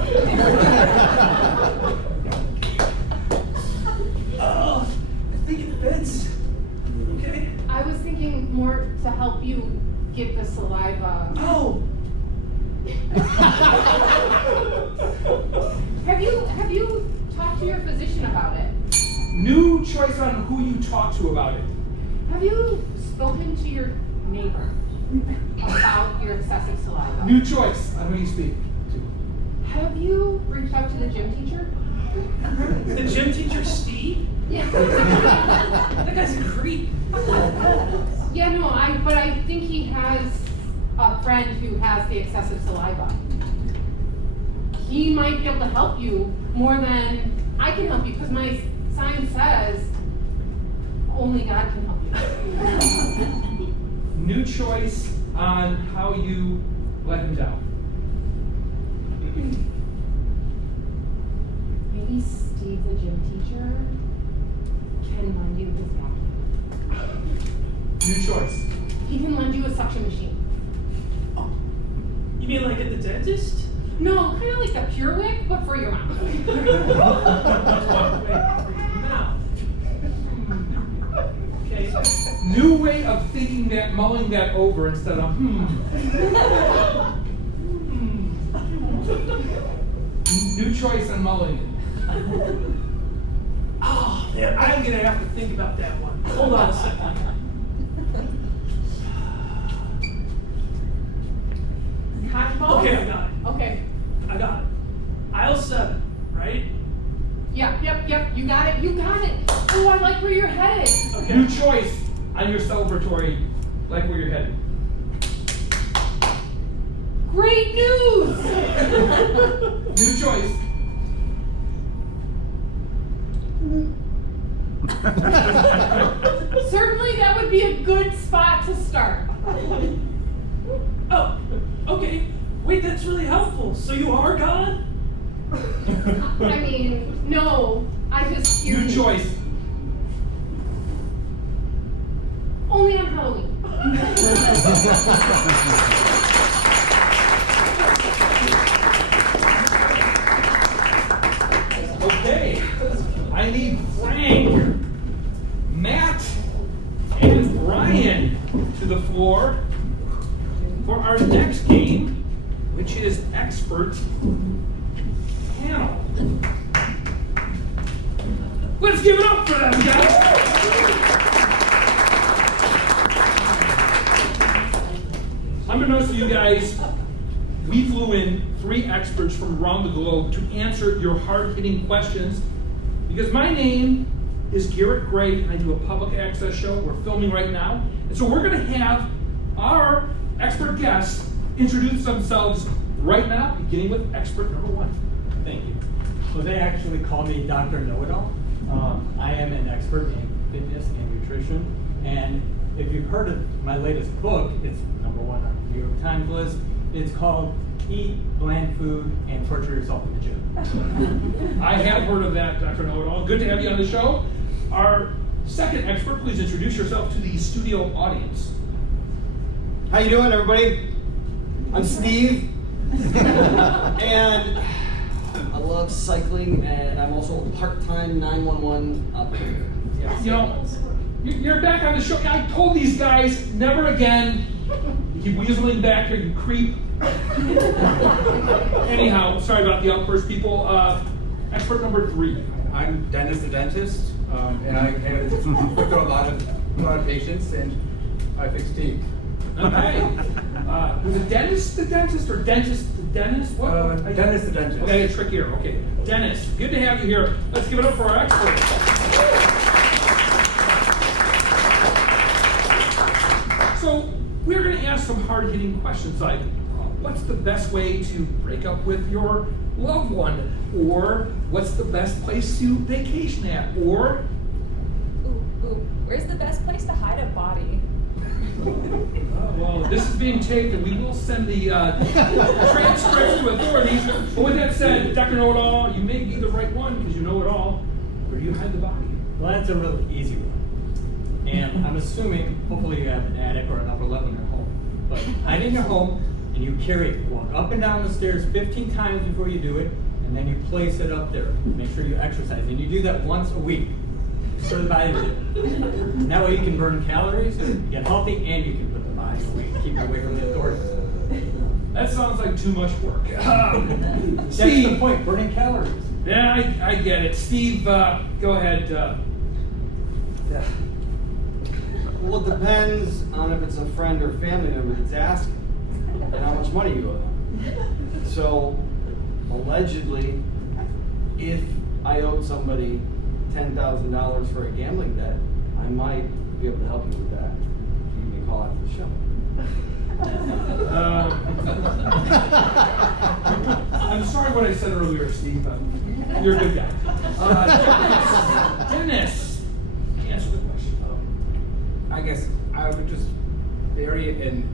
Oh, I think it fits. Okay. I was thinking more to help you get the saliva. Oh. Have you talked to your physician about it? New choice on who you talk to about it. Have you spoken to your neighbor about your excessive saliva? New choice on who you speak to. Have you reached out to the gym teacher? The gym teacher, Steve? Yeah. That guy's a creep. Yeah, no, but I think he has a friend who has the excessive saliva. He might be able to help you more than I can help you, because my sign says only God can help you. New choice on how you let him down. Maybe Steve, the gym teacher, can lend you his vacuum. New choice. He can lend you a suction machine. You mean like at the dentist? No, kind of like the Pure Wick, but for your mouth. Now. Okay. New way of thinking that, mulling that over instead of New choice on mulling it. Oh, man, I'm gonna have to think about that one. Hold on a second. Cotton balls? Okay, I got it. Okay. I got it. Aisle 7, right? Yep. You got it. Oh, I like where you're headed. New choice on your celebratory, like where you're headed. Great news! New choice. Certainly that would be a good spot to start. Oh, okay. Wait, that's really helpful. So you are God? I mean, no, I just hear New you. choice. Only on Halloween. Okay, I need Frank, Matt, and Brian to the floor for our next game, which is Expert Panel. Let's give it up for them, guys! Unbeknownst to you guys, we flew in 3 experts from around the globe to answer your hard-hitting questions because my name is Garrett Gray and I do a public access show. We're filming right now. And so we're going to have our expert guests introduce themselves right now, beginning with expert number 1. Thank you. So they actually call me Dr. Know-It-All. I am an expert in fitness and nutrition. And if you've heard of my latest book, it's #1 on the New York Times list. It's called Eat Bland Food and Torture Yourself in the Gym. I have heard of that, Dr. Know-It-All. Good to have you on the show. Our second expert, please introduce yourself to the studio audience. How you doing, everybody? I'm Steve, and I love cycling, and I'm also a part-time 911 operator. You know, you're back on the show. I told these guys, never again. You keep weaseling back here, you creep. Anyhow, sorry about the outburst, people. Expert number 3. I'm Dennis the dentist, and I go through a lot of patients, and I fix teeth. Okay. Was it Dennis the dentist or dentist the dentist? What? Dennis the dentist. Okay, trick here. Okay, Dennis, good to have you here. Let's give it up for our expert. So we're going to ask some hard-hitting questions like, what's the best way to break up with your loved one? Or what's the best place to vacation at? Or Ooh, where's the best place to hide a body? well, this is being taped, and we will send the transcripts to authorities. But with that said, Dr. Know-It-All, you may be the right one because you know it all. Where do you hide the body? Well, that's a really easy one. And I'm assuming, hopefully you have an attic or an upper level in your home. But hide in your home, and you carry it. Walk up and down the stairs 15 times before you do it, and then you place it up there. Make sure you exercise. And you do that once a week. For the body to do. And that way you can burn calories, get healthy, and you can put the body away, keep it away from the authorities. That sounds like too much work. That's Steve. the point, burning calories. Yeah, I get it. Steve, go ahead. Well, it depends on if it's a friend or family member that's asking and how much money you owe them. So, allegedly, if I owed somebody $10,000 for a gambling debt, I might be able to help you with that. You can call after the show. I'm sorry what I said earlier, Steve. You're a good guy. Dennis, answer the question. I guess I would just bury it in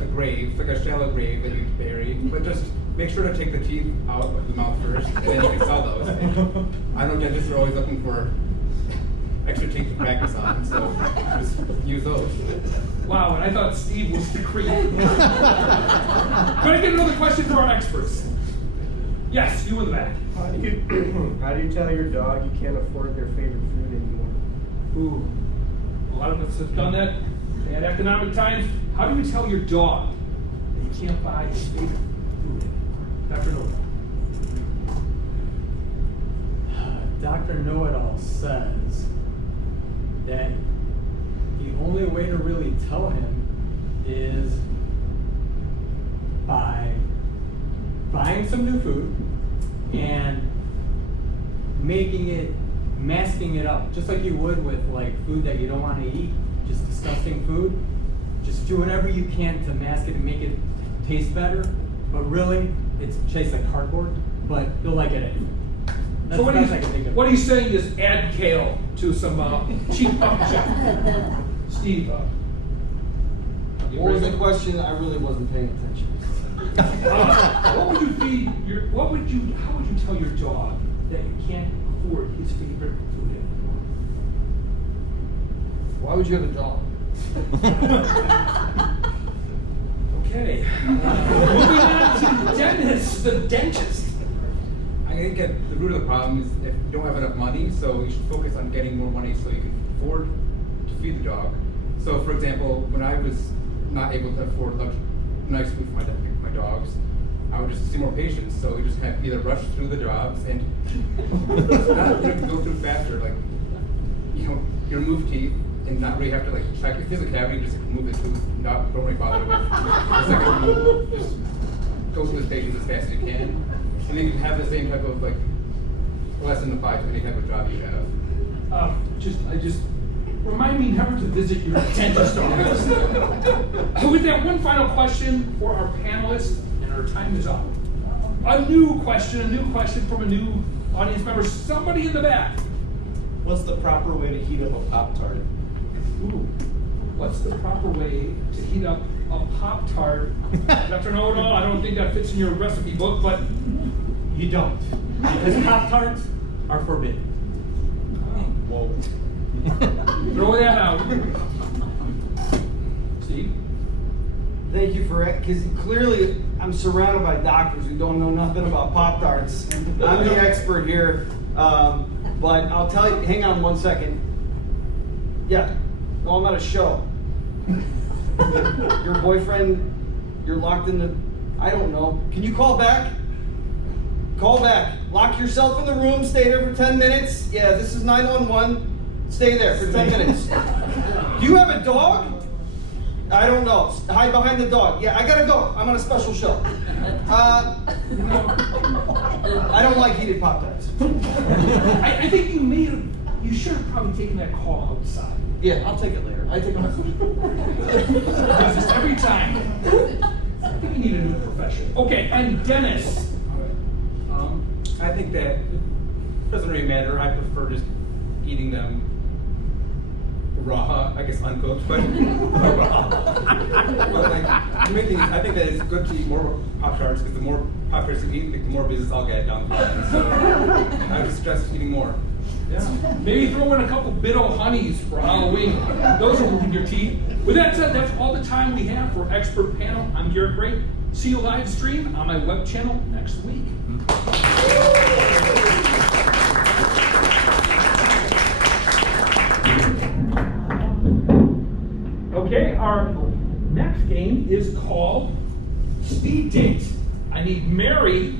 a grave, like a shallow grave that you bury, but just make sure to take the teeth out of the mouth first, and then you can sell those. I know dentists are always looking for extra teeth to practice on, so just use those. Wow, and I thought Steve was the creep. Could I get another question for our experts? Yes, you in the back. How do you tell your dog you can't afford their favorite food anymore? Ooh, a lot of us have done that. Bad economic times. How do you tell your dog that he can't buy his favorite food anymore? Dr. Know-It-All. Dr. Know-It-All says that the only way to really tell him is by buying some new food and making it masking it up, just like you would with like food that you don't want to eat, just disgusting food. Just do whatever you can to mask it and make it taste better. But really, it tastes like cardboard, but you'll like it anyway. That's So the best I can think of. what he's saying is add kale to some cheap pumpkin chip. Steve, What was the question? I really wasn't paying attention. what would you feed how would you tell your dog that you can't afford his favorite food anymore? Why would you have a dog? Okay. Moving on to Dennis, the dentist. I think that the root of the problem is if you don't have enough money, so you should focus on getting more money so you can afford to feed the dog. So for example, when I was not able to afford nice food for my dogs, I would just see more patients, so we just kind of either rush through the jobs and not go through faster, like, you know, you remove teeth and not really have to like check if there's a cavity, just like, remove the tooth, don't really bother with it. Just like remove, just go through the patients as fast as you can. And then you can have the same type of like less than the 5 to any type of job you have. Just remind me never to visit your dentist office. With that, one final question for our panelists, and our time is up. A new question from a new audience member. Somebody in the back. What's the proper way to heat up a Pop-Tart? Ooh, what's the proper way to heat up a Pop-Tart? Dr. Know-It-All, I don't think that fits in your recipe book, but You don't, because Pop-Tarts are forbidden. Whoa. Throw that out. Steve? Thank you for it, because clearly I'm surrounded by doctors who don't know nothing about Pop-Tarts. I'm the expert here, but I'll tell you, hang on one second. Yeah, no, I'm at a show. Your boyfriend, you're locked in the, I don't know. Can you call back? Call back. Lock yourself in the room, stay there for 10 minutes. Yeah, this is 911. Stay there for 10 minutes. Do you have a dog? I don't know. Hide behind the dog. Yeah, I gotta go. I'm on a special show. I don't like heated Pop-Tarts. I think you should have probably taken that call outside. Yeah, I'll take it later. I take a message. Because it's every time. I think we need a new profession. Okay, and Dennis. I think that it doesn't really matter. I prefer just eating them raw, I guess uncooked, but but like the main thing is I think that it's good to eat more Pop-Tarts because the more Pop-Tarts you eat, the more business I'll get down the line. So I would suggest eating more. Yeah. Maybe throw in a couple Bit-O honeys for Halloween. Those will ruin your teeth. With that said, that's all the time we have for Expert Panel. I'm Garrett Gray. See you live stream on my web channel next week. Okay, our next game is called Speed Date. I need Mary,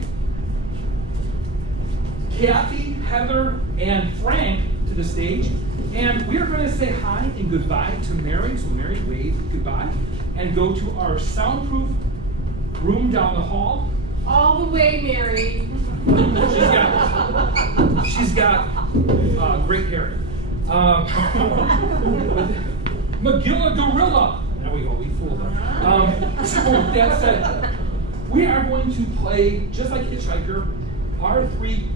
Kathy, Heather, and Frank to the stage. And we are going to say hi and goodbye to Mary. So Mary, wave goodbye. And go to our soundproof room down the hall. All the way, Mary. She's got great hair. Magilla Gorilla. There we go, we fooled her. So with that said, we are going to play, just like Hitchhiker, our three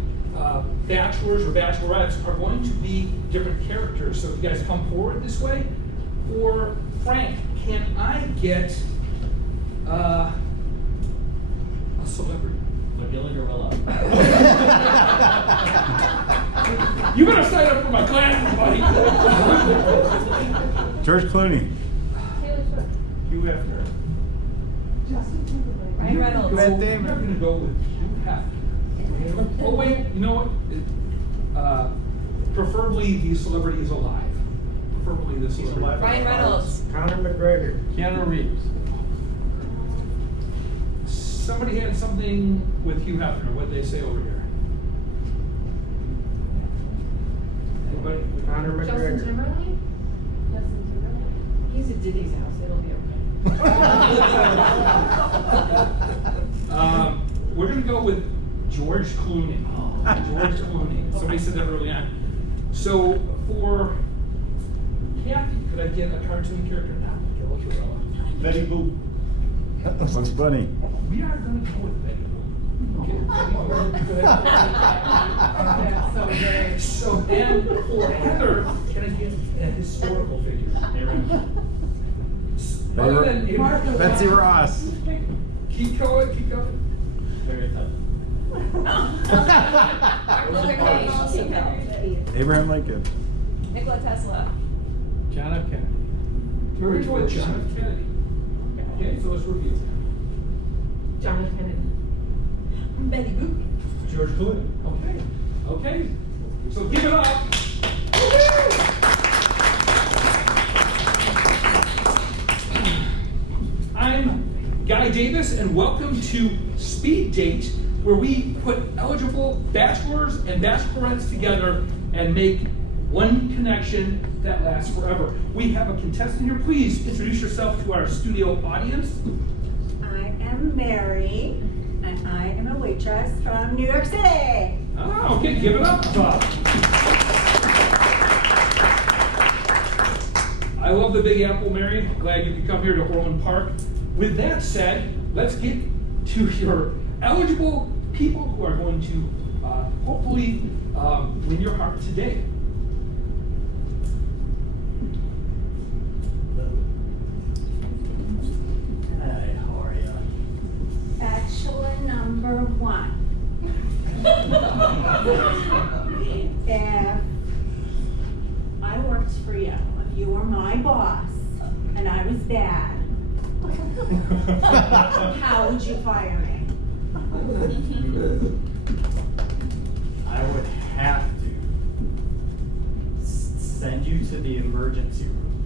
bachelors or bachelorettes are going to be different characters. So if you guys come forward this way. For Frank, can I get a celebrity? Magilla Gorilla. You better sign up for my classes, buddy. George Clooney. Taylor Swift. Hugh Hefner. Ryan Reynolds. Matt Damon. I'm gonna go with Hugh Hefner. Oh wait, you know what? Preferably the celebrity is alive. Preferably the celebrity. alive. Ryan Reynolds. Conor McGregor. Keanu Reeves. Somebody had something with Hugh Hefner. What did they say over here? Anybody? Conor Justin McGregor. Timberlake? Justin Timberlake? He's at Diddy's house, it'll be okay. We're gonna go with George Clooney. George Clooney. Somebody said that early on. So for Kathy, could I get a cartoon character now? Betty Boop. Bugs Bunny. We are gonna go with Betty Boop. Okay, Betty Boop. That's so great. So, and for Heather, can I get a historical figure? Other than Betsy Ross. Keep going, keep going. Very tough. Abraham Lincoln. Nikola Tesla. John F. Kennedy. We're going with John F. Kennedy. Okay, so let's review. John F. Kennedy. Betty Boop. George Clooney. Okay, okay. So give it up. Woo-hoo! I'm Guy Davis, and welcome to Speed Date, where we put eligible bachelors and bachelorettes together and make one connection that lasts forever. We have a contestant here. Please introduce yourself to our studio audience. I am Mary, and I am a waitress from New York City. Ah, okay, give it up. I love the Big Apple, Mary. Glad you could come here to Orland Park. With that said, let's get to your eligible people who are going to hopefully win your heart today. Hey, how are you? Bachelor number 1. If I worked for you, if you were my boss, and I was bad, how would you fire me? I would have to send you to the emergency room.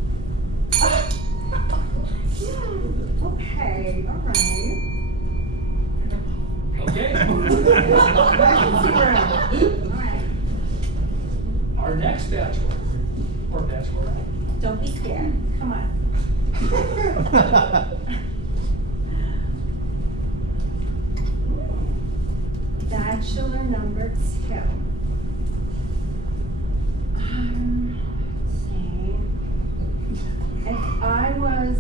Okay, all right. Okay. Emergency room. All right. Our next bachelor or bachelorette. Don't be scared. Come on. Bachelor number 2. Let's see. If I was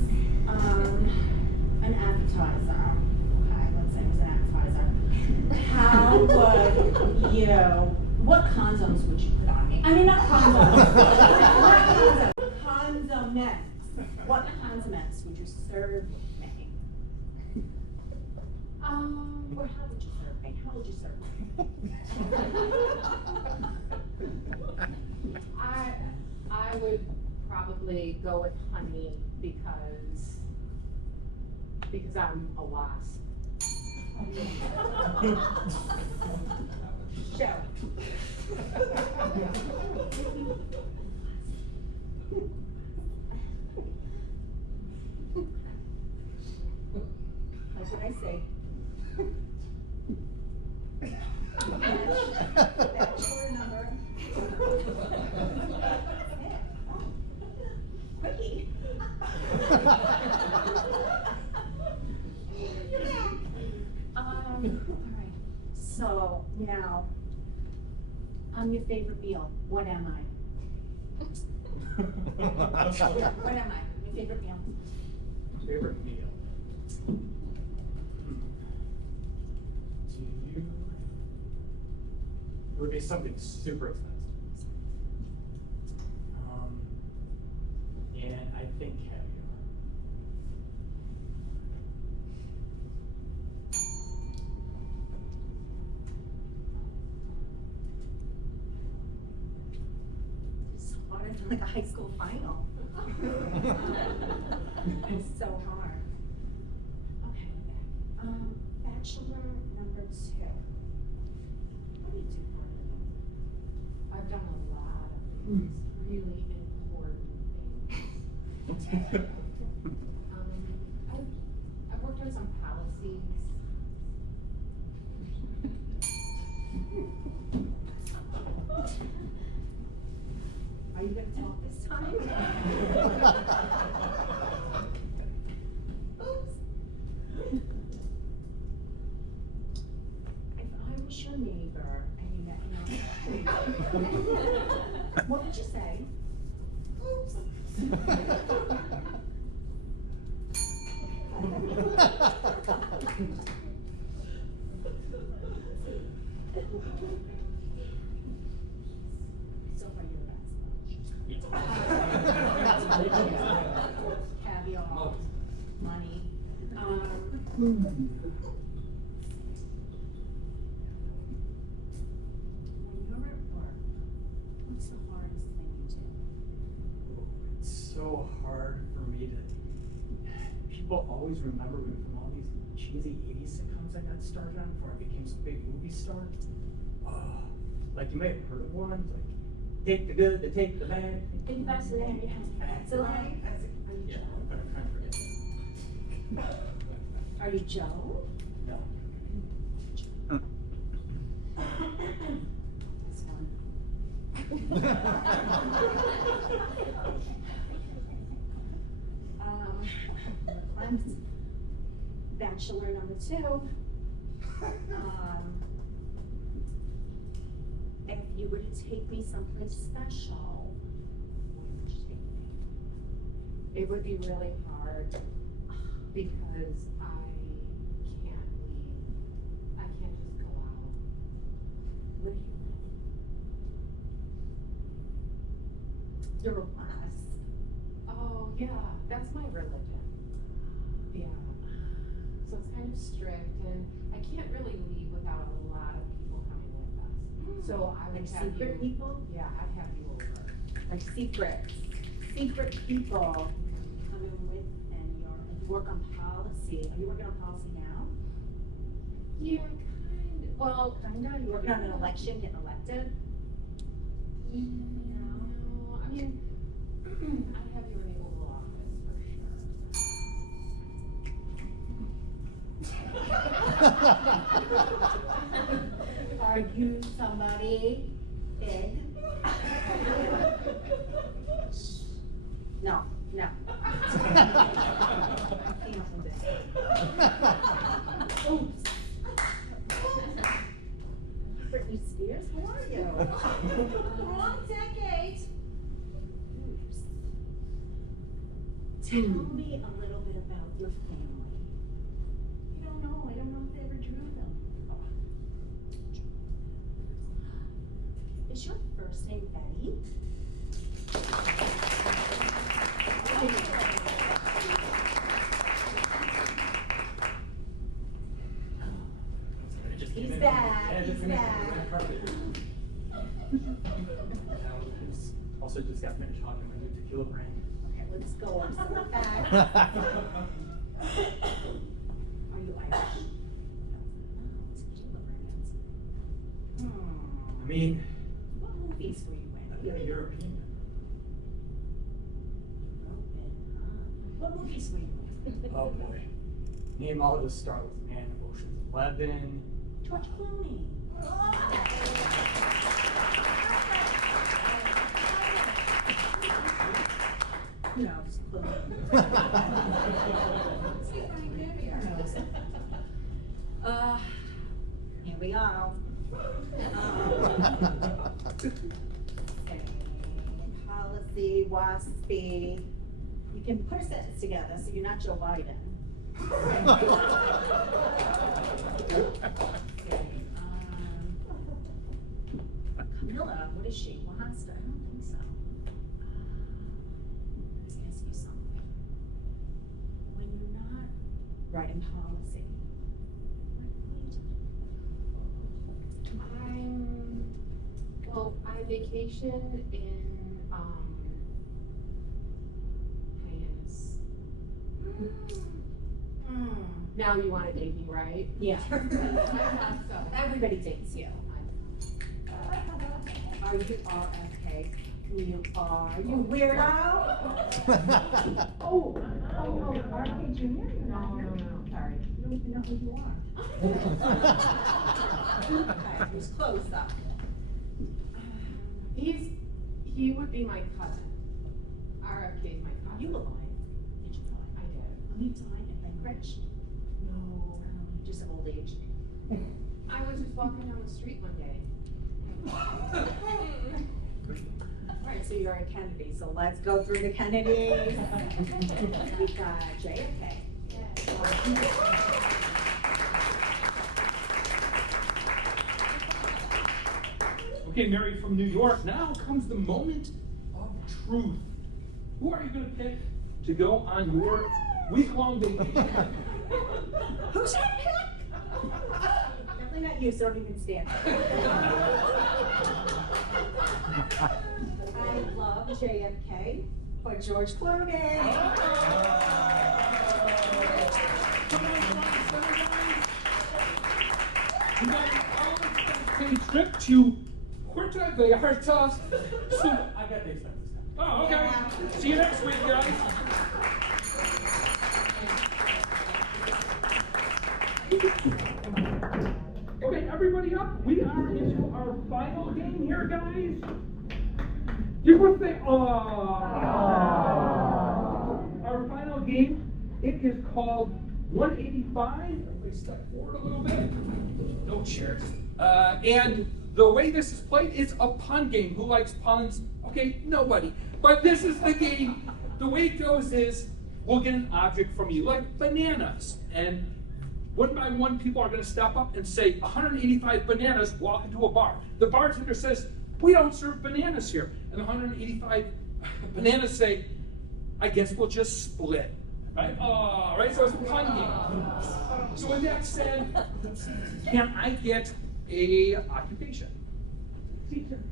an appetizer, okay, let's say I was an appetizer, how would you, what condoms would you put on me? I mean, not condoms. Not condoms. Condomettes. What condomettes would you serve me? Or how would you serve me? How would you serve me? I would probably go with honey because I'm a wasp. Show. Like what I say. Bachelor number. Quickie. All right. So now, I'm your favorite meal. What am I? What am I? Your favorite meal? Favorite meal? It would be something super expensive. And I think caviar. It's harder than like a high school final. It's so hard. Okay, bachelor number 2. What do you do for a living? I've done a lot of things, really important things. I've worked on some policies. Are you gonna talk this time? Oops. If I was your neighbor and you met me on the street, So far, you're the best. Caviar, money. When you're at work, what's the hardest thing you do? It's so hard for me to. People always remember me from all these cheesy 80s sitcoms I got started on before I became some big movie star. Like you may have heard of one, like take the good to take the bad. That's hilarious. That's hilarious. Yeah, but I'm trying to forget. Are you Joe? No. That's fun. I'm bachelor number 2. If you were to take me someplace special, where would you take me? It would be really hard because I can't leave. I can't just go out. Where do you live? You're a wasp. Oh, yeah, that's my religion. Yeah. So it's kind of strict, and I can't really leave without a lot of people coming with us. So I would Like have secret you, people? yeah, I'd have you over. Like secret people coming with, and you work on policy. Are you working on policy now? Yeah, kind of. Well, Kinda. You working on an election, getting elected? no, I mean, I'd have you in the Oval Office for sure. Are you somebody big? No. Oops. Britney Spears, who are you? Wrong decade. Oops. Tell me a little bit about your family. I don't know if they ever drew them. Is your first name Betty? He's back, he's back. Also just got finished hogging my new tequila brand. Okay, let's go on to the back. Are you Irish? Tequila brands. I mean, What movies were you in? I'm a European. What movies were you in? Oh boy. Name all of the stars, man. Ocean's 11. George Clooney. No, it's Clooney. Here we go. Policy, WASPy. You can put a sentence together so you're not Joe Biden. Camilla, what is she? Wasta? I don't think so. Let's ask you something. When you're not writing policy, what do you do? I vacation in, Hyannis. Now you want to date me, right? Yeah. I thought so. Everybody dates you. Are you RFK? You are. You weirdo? Oh, RFK Jr. You're not here. No, sorry. You don't even know who you are. Okay, it was close though. He would be my cousin. RFK is my cousin. You alive? Did you die? I did. Oh, you died in Anchorage? No. Just old age. I was just walking down the street one day. Alright, so you're a Kennedy, so let's go through the Kennedys. We've got JFK. Okay, Mary from New York. Now comes the moment of truth. Who are you going to pick to go on your week-long vacation? Who should I pick? Definitely not you, so don't even stand. I love JFK, but George Clooney. We got an all-expense-paid trip to Puerto Vallarta. I got days like this time. Oh, okay. Yeah. See you next week, guys. Okay, everybody up. We are into our final game here, guys. Your birthday. Our final game. It is called 185. Everybody step forward a little bit. No cheers. And the way this is played, it's a pun game. Who likes puns? Okay, nobody. But this is the game. The way it goes is we'll get an object from you, like bananas. And one by one, people are going to step up and say, 185 bananas, walk into a bar. The bartender says, we don't serve bananas here. And the 185 bananas say, I guess we'll just split. Right? Right? So it's a pun game. So with that said, can I get a occupation? Teacher.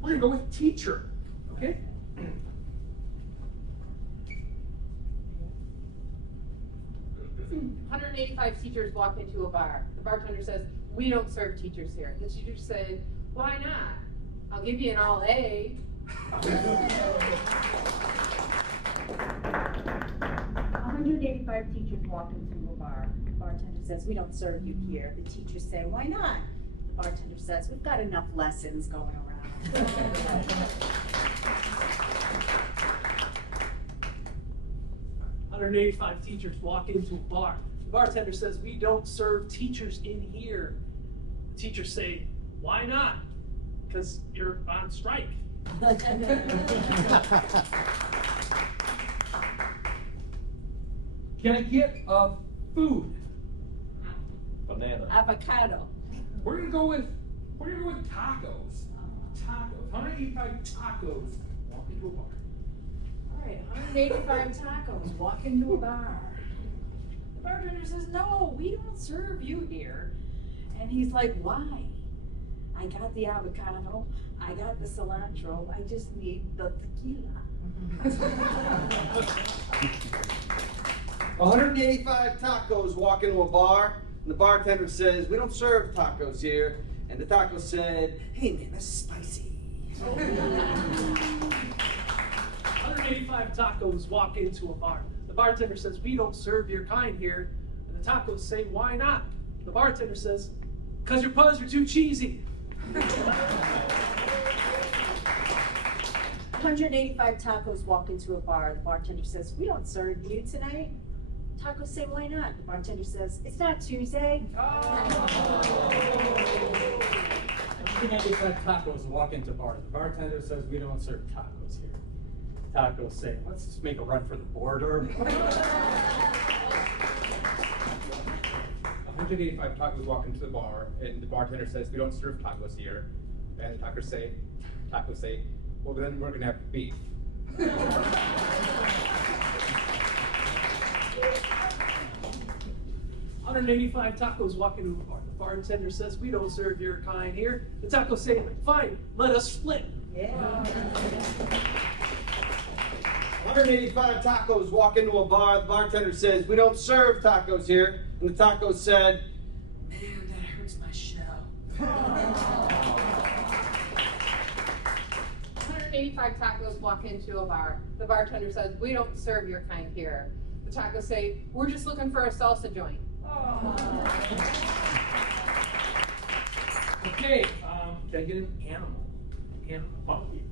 We're going to go with teacher. Okay? 185 teachers walk into a bar. The bartender says, we don't serve teachers here. The teacher said, why not? I'll give you an all A. 185 teachers walk into a bar. The bartender says, we don't serve you here. The teachers say, why not? The bartender says, we've got enough lessons going around. 185 teachers walk into a bar. The bartender says, we don't serve teachers in here. The teachers say, why not? Because you're on strike. Can I get food? Banana. Avocado. We're gonna go with tacos. Tacos. 185 tacos. Walk into a bar. All right, 185 tacos, walk into a bar. The bartender says, no, we don't serve you here. And he's like, why? I got the avocado, I got the cilantro, I just need the tequila. 185 tacos walk into a bar, and the bartender says, we don't serve tacos here. And the taco said, hey man, that's spicy. 185 tacos walk into a bar. The bartender says, we don't serve your kind here. And the tacos say, why not? The bartender says, because your puns are too cheesy. 185 tacos walk into a bar. The bartender says, we don't serve you tonight. Tacos say, why not? The bartender says, it's not Tuesday. 185 tacos walk into bar. The bartender says, we don't serve tacos here. Tacos say, let's just make a run for the border. 185 tacos walk into the bar, and the bartender says, we don't serve tacos here. And the tacos say, well then we're gonna have beef. 185 tacos walk into a bar. The bartender says, we don't serve your kind here. The tacos say, fine, let us split. Yeah. 185 tacos walk into a bar. The bartender says, we don't serve tacos here. And the taco said, man, that hurts my shell. 185 tacos walk into a bar. The bartender says, we don't serve your kind here. The tacos say, we're just looking for a salsa joint. Okay, can I get an animal? Monkey.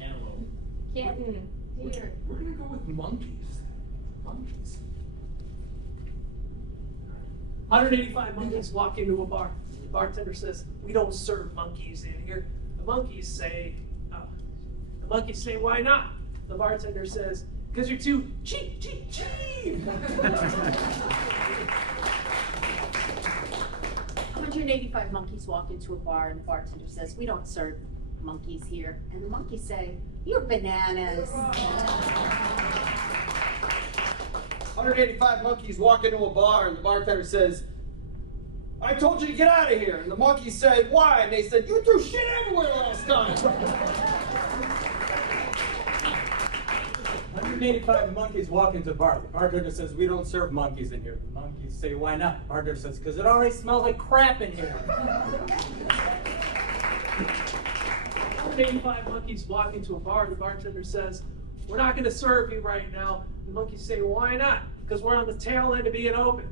Animal. Kitten. Deer. We're gonna go with monkeys. Monkeys. 185 monkeys walk into a bar. The bartender says, we don't serve monkeys in here. The monkeys say, why not? The bartender says, Because you're too cheap, cheap, cheap. 185 monkeys walk into a bar and the bartender says, "We don't serve monkeys here." And the monkeys say, "You're bananas." 185 monkeys walk into a bar and the bartender says, "I told you to get out of here." And the monkeys said, "Why?" And they said, "You threw shit everywhere last time." 185 monkeys walk into a bar. The bartender says, "We don't serve monkeys in here." The monkeys say, "Why not?" The bartender says, "Because it already smells like crap in here." 185 monkeys walk into a bar. The bartender says, "We're not going to serve you right now." The monkeys say, "Why not?" Because we're on the tail end of being open.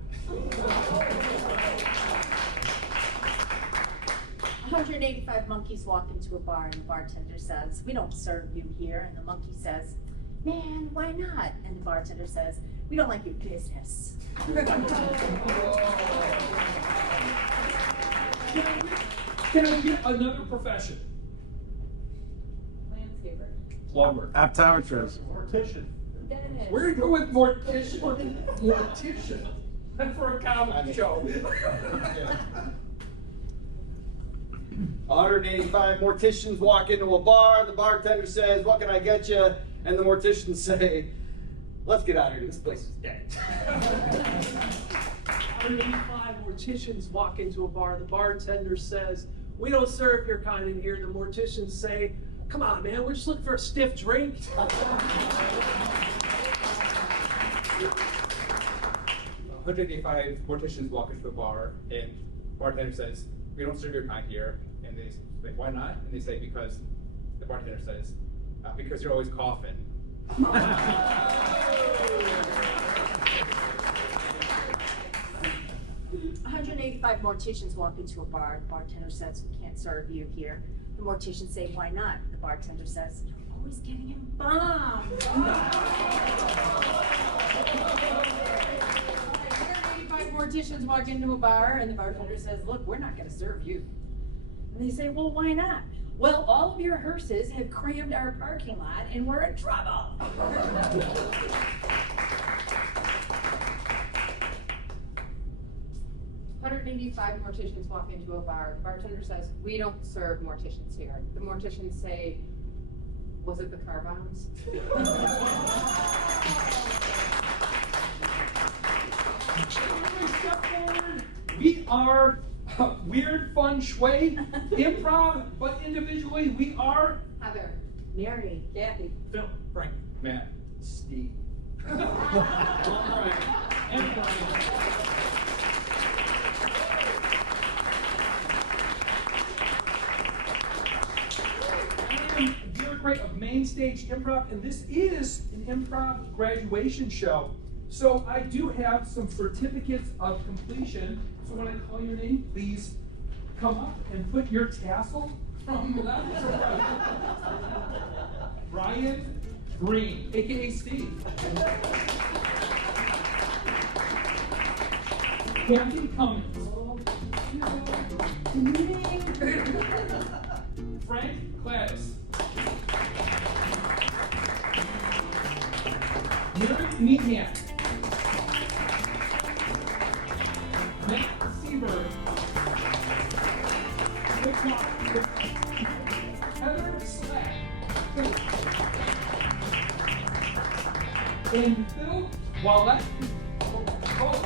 185 monkeys walk into a bar and the bartender says, "We don't serve you here." And the monkey says, "Man, why not?" And the bartender says, "We don't like your business." Can I get another profession? Landscaper. Plumber. Optometrist. Mortician. Dentist. We're gonna go with mortician. Mortician. That's for a comedy show. 185 morticians walk into a bar. The bartender says, "What can I get you?" And the morticians say, "Let's get out of here. This place is dead." 185 morticians walk into a bar. The bartender says, "We don't serve your kind in here." The morticians say, "Come on, man, we're just looking for a stiff drink." 185 morticians walk into a bar, and bartender says, "We don't serve your kind here." And they say, "Why not?" And they say, "Because," the bartender says, "Because you're always coughing." 185 morticians walk into a bar. The bartender says, "We can't serve you here." The morticians say, "Why not?" The bartender says, "You're always getting embalmed." 185 morticians walk into a bar and the bartender says, "Look, we're not gonna serve you." And they say, "Well, why not?" "Well, all of your hearses have crammed our parking lot and we're in trouble." 185 morticians walk into a bar. The bartender says, "We don't serve morticians here." The morticians say, "Was it the car bombs?" Everybody step forward. We are Weird Fun Shway, improv, but individually we are Heather. Mary. Kathy. Phil. Frank. Matt. Steve. all right. And Brian. I'm Dear Great of Main Stage Improv, and this is an improv graduation show. So I do have some certificates of completion. So when I call your name, please come up and put your tassel from left to right. Brian Green, aka Steve. Kathy Cummings. Frank Gladys. Mary Meehan. Matt Seaberg. Heather Slack. And Phil Wallet. Oh.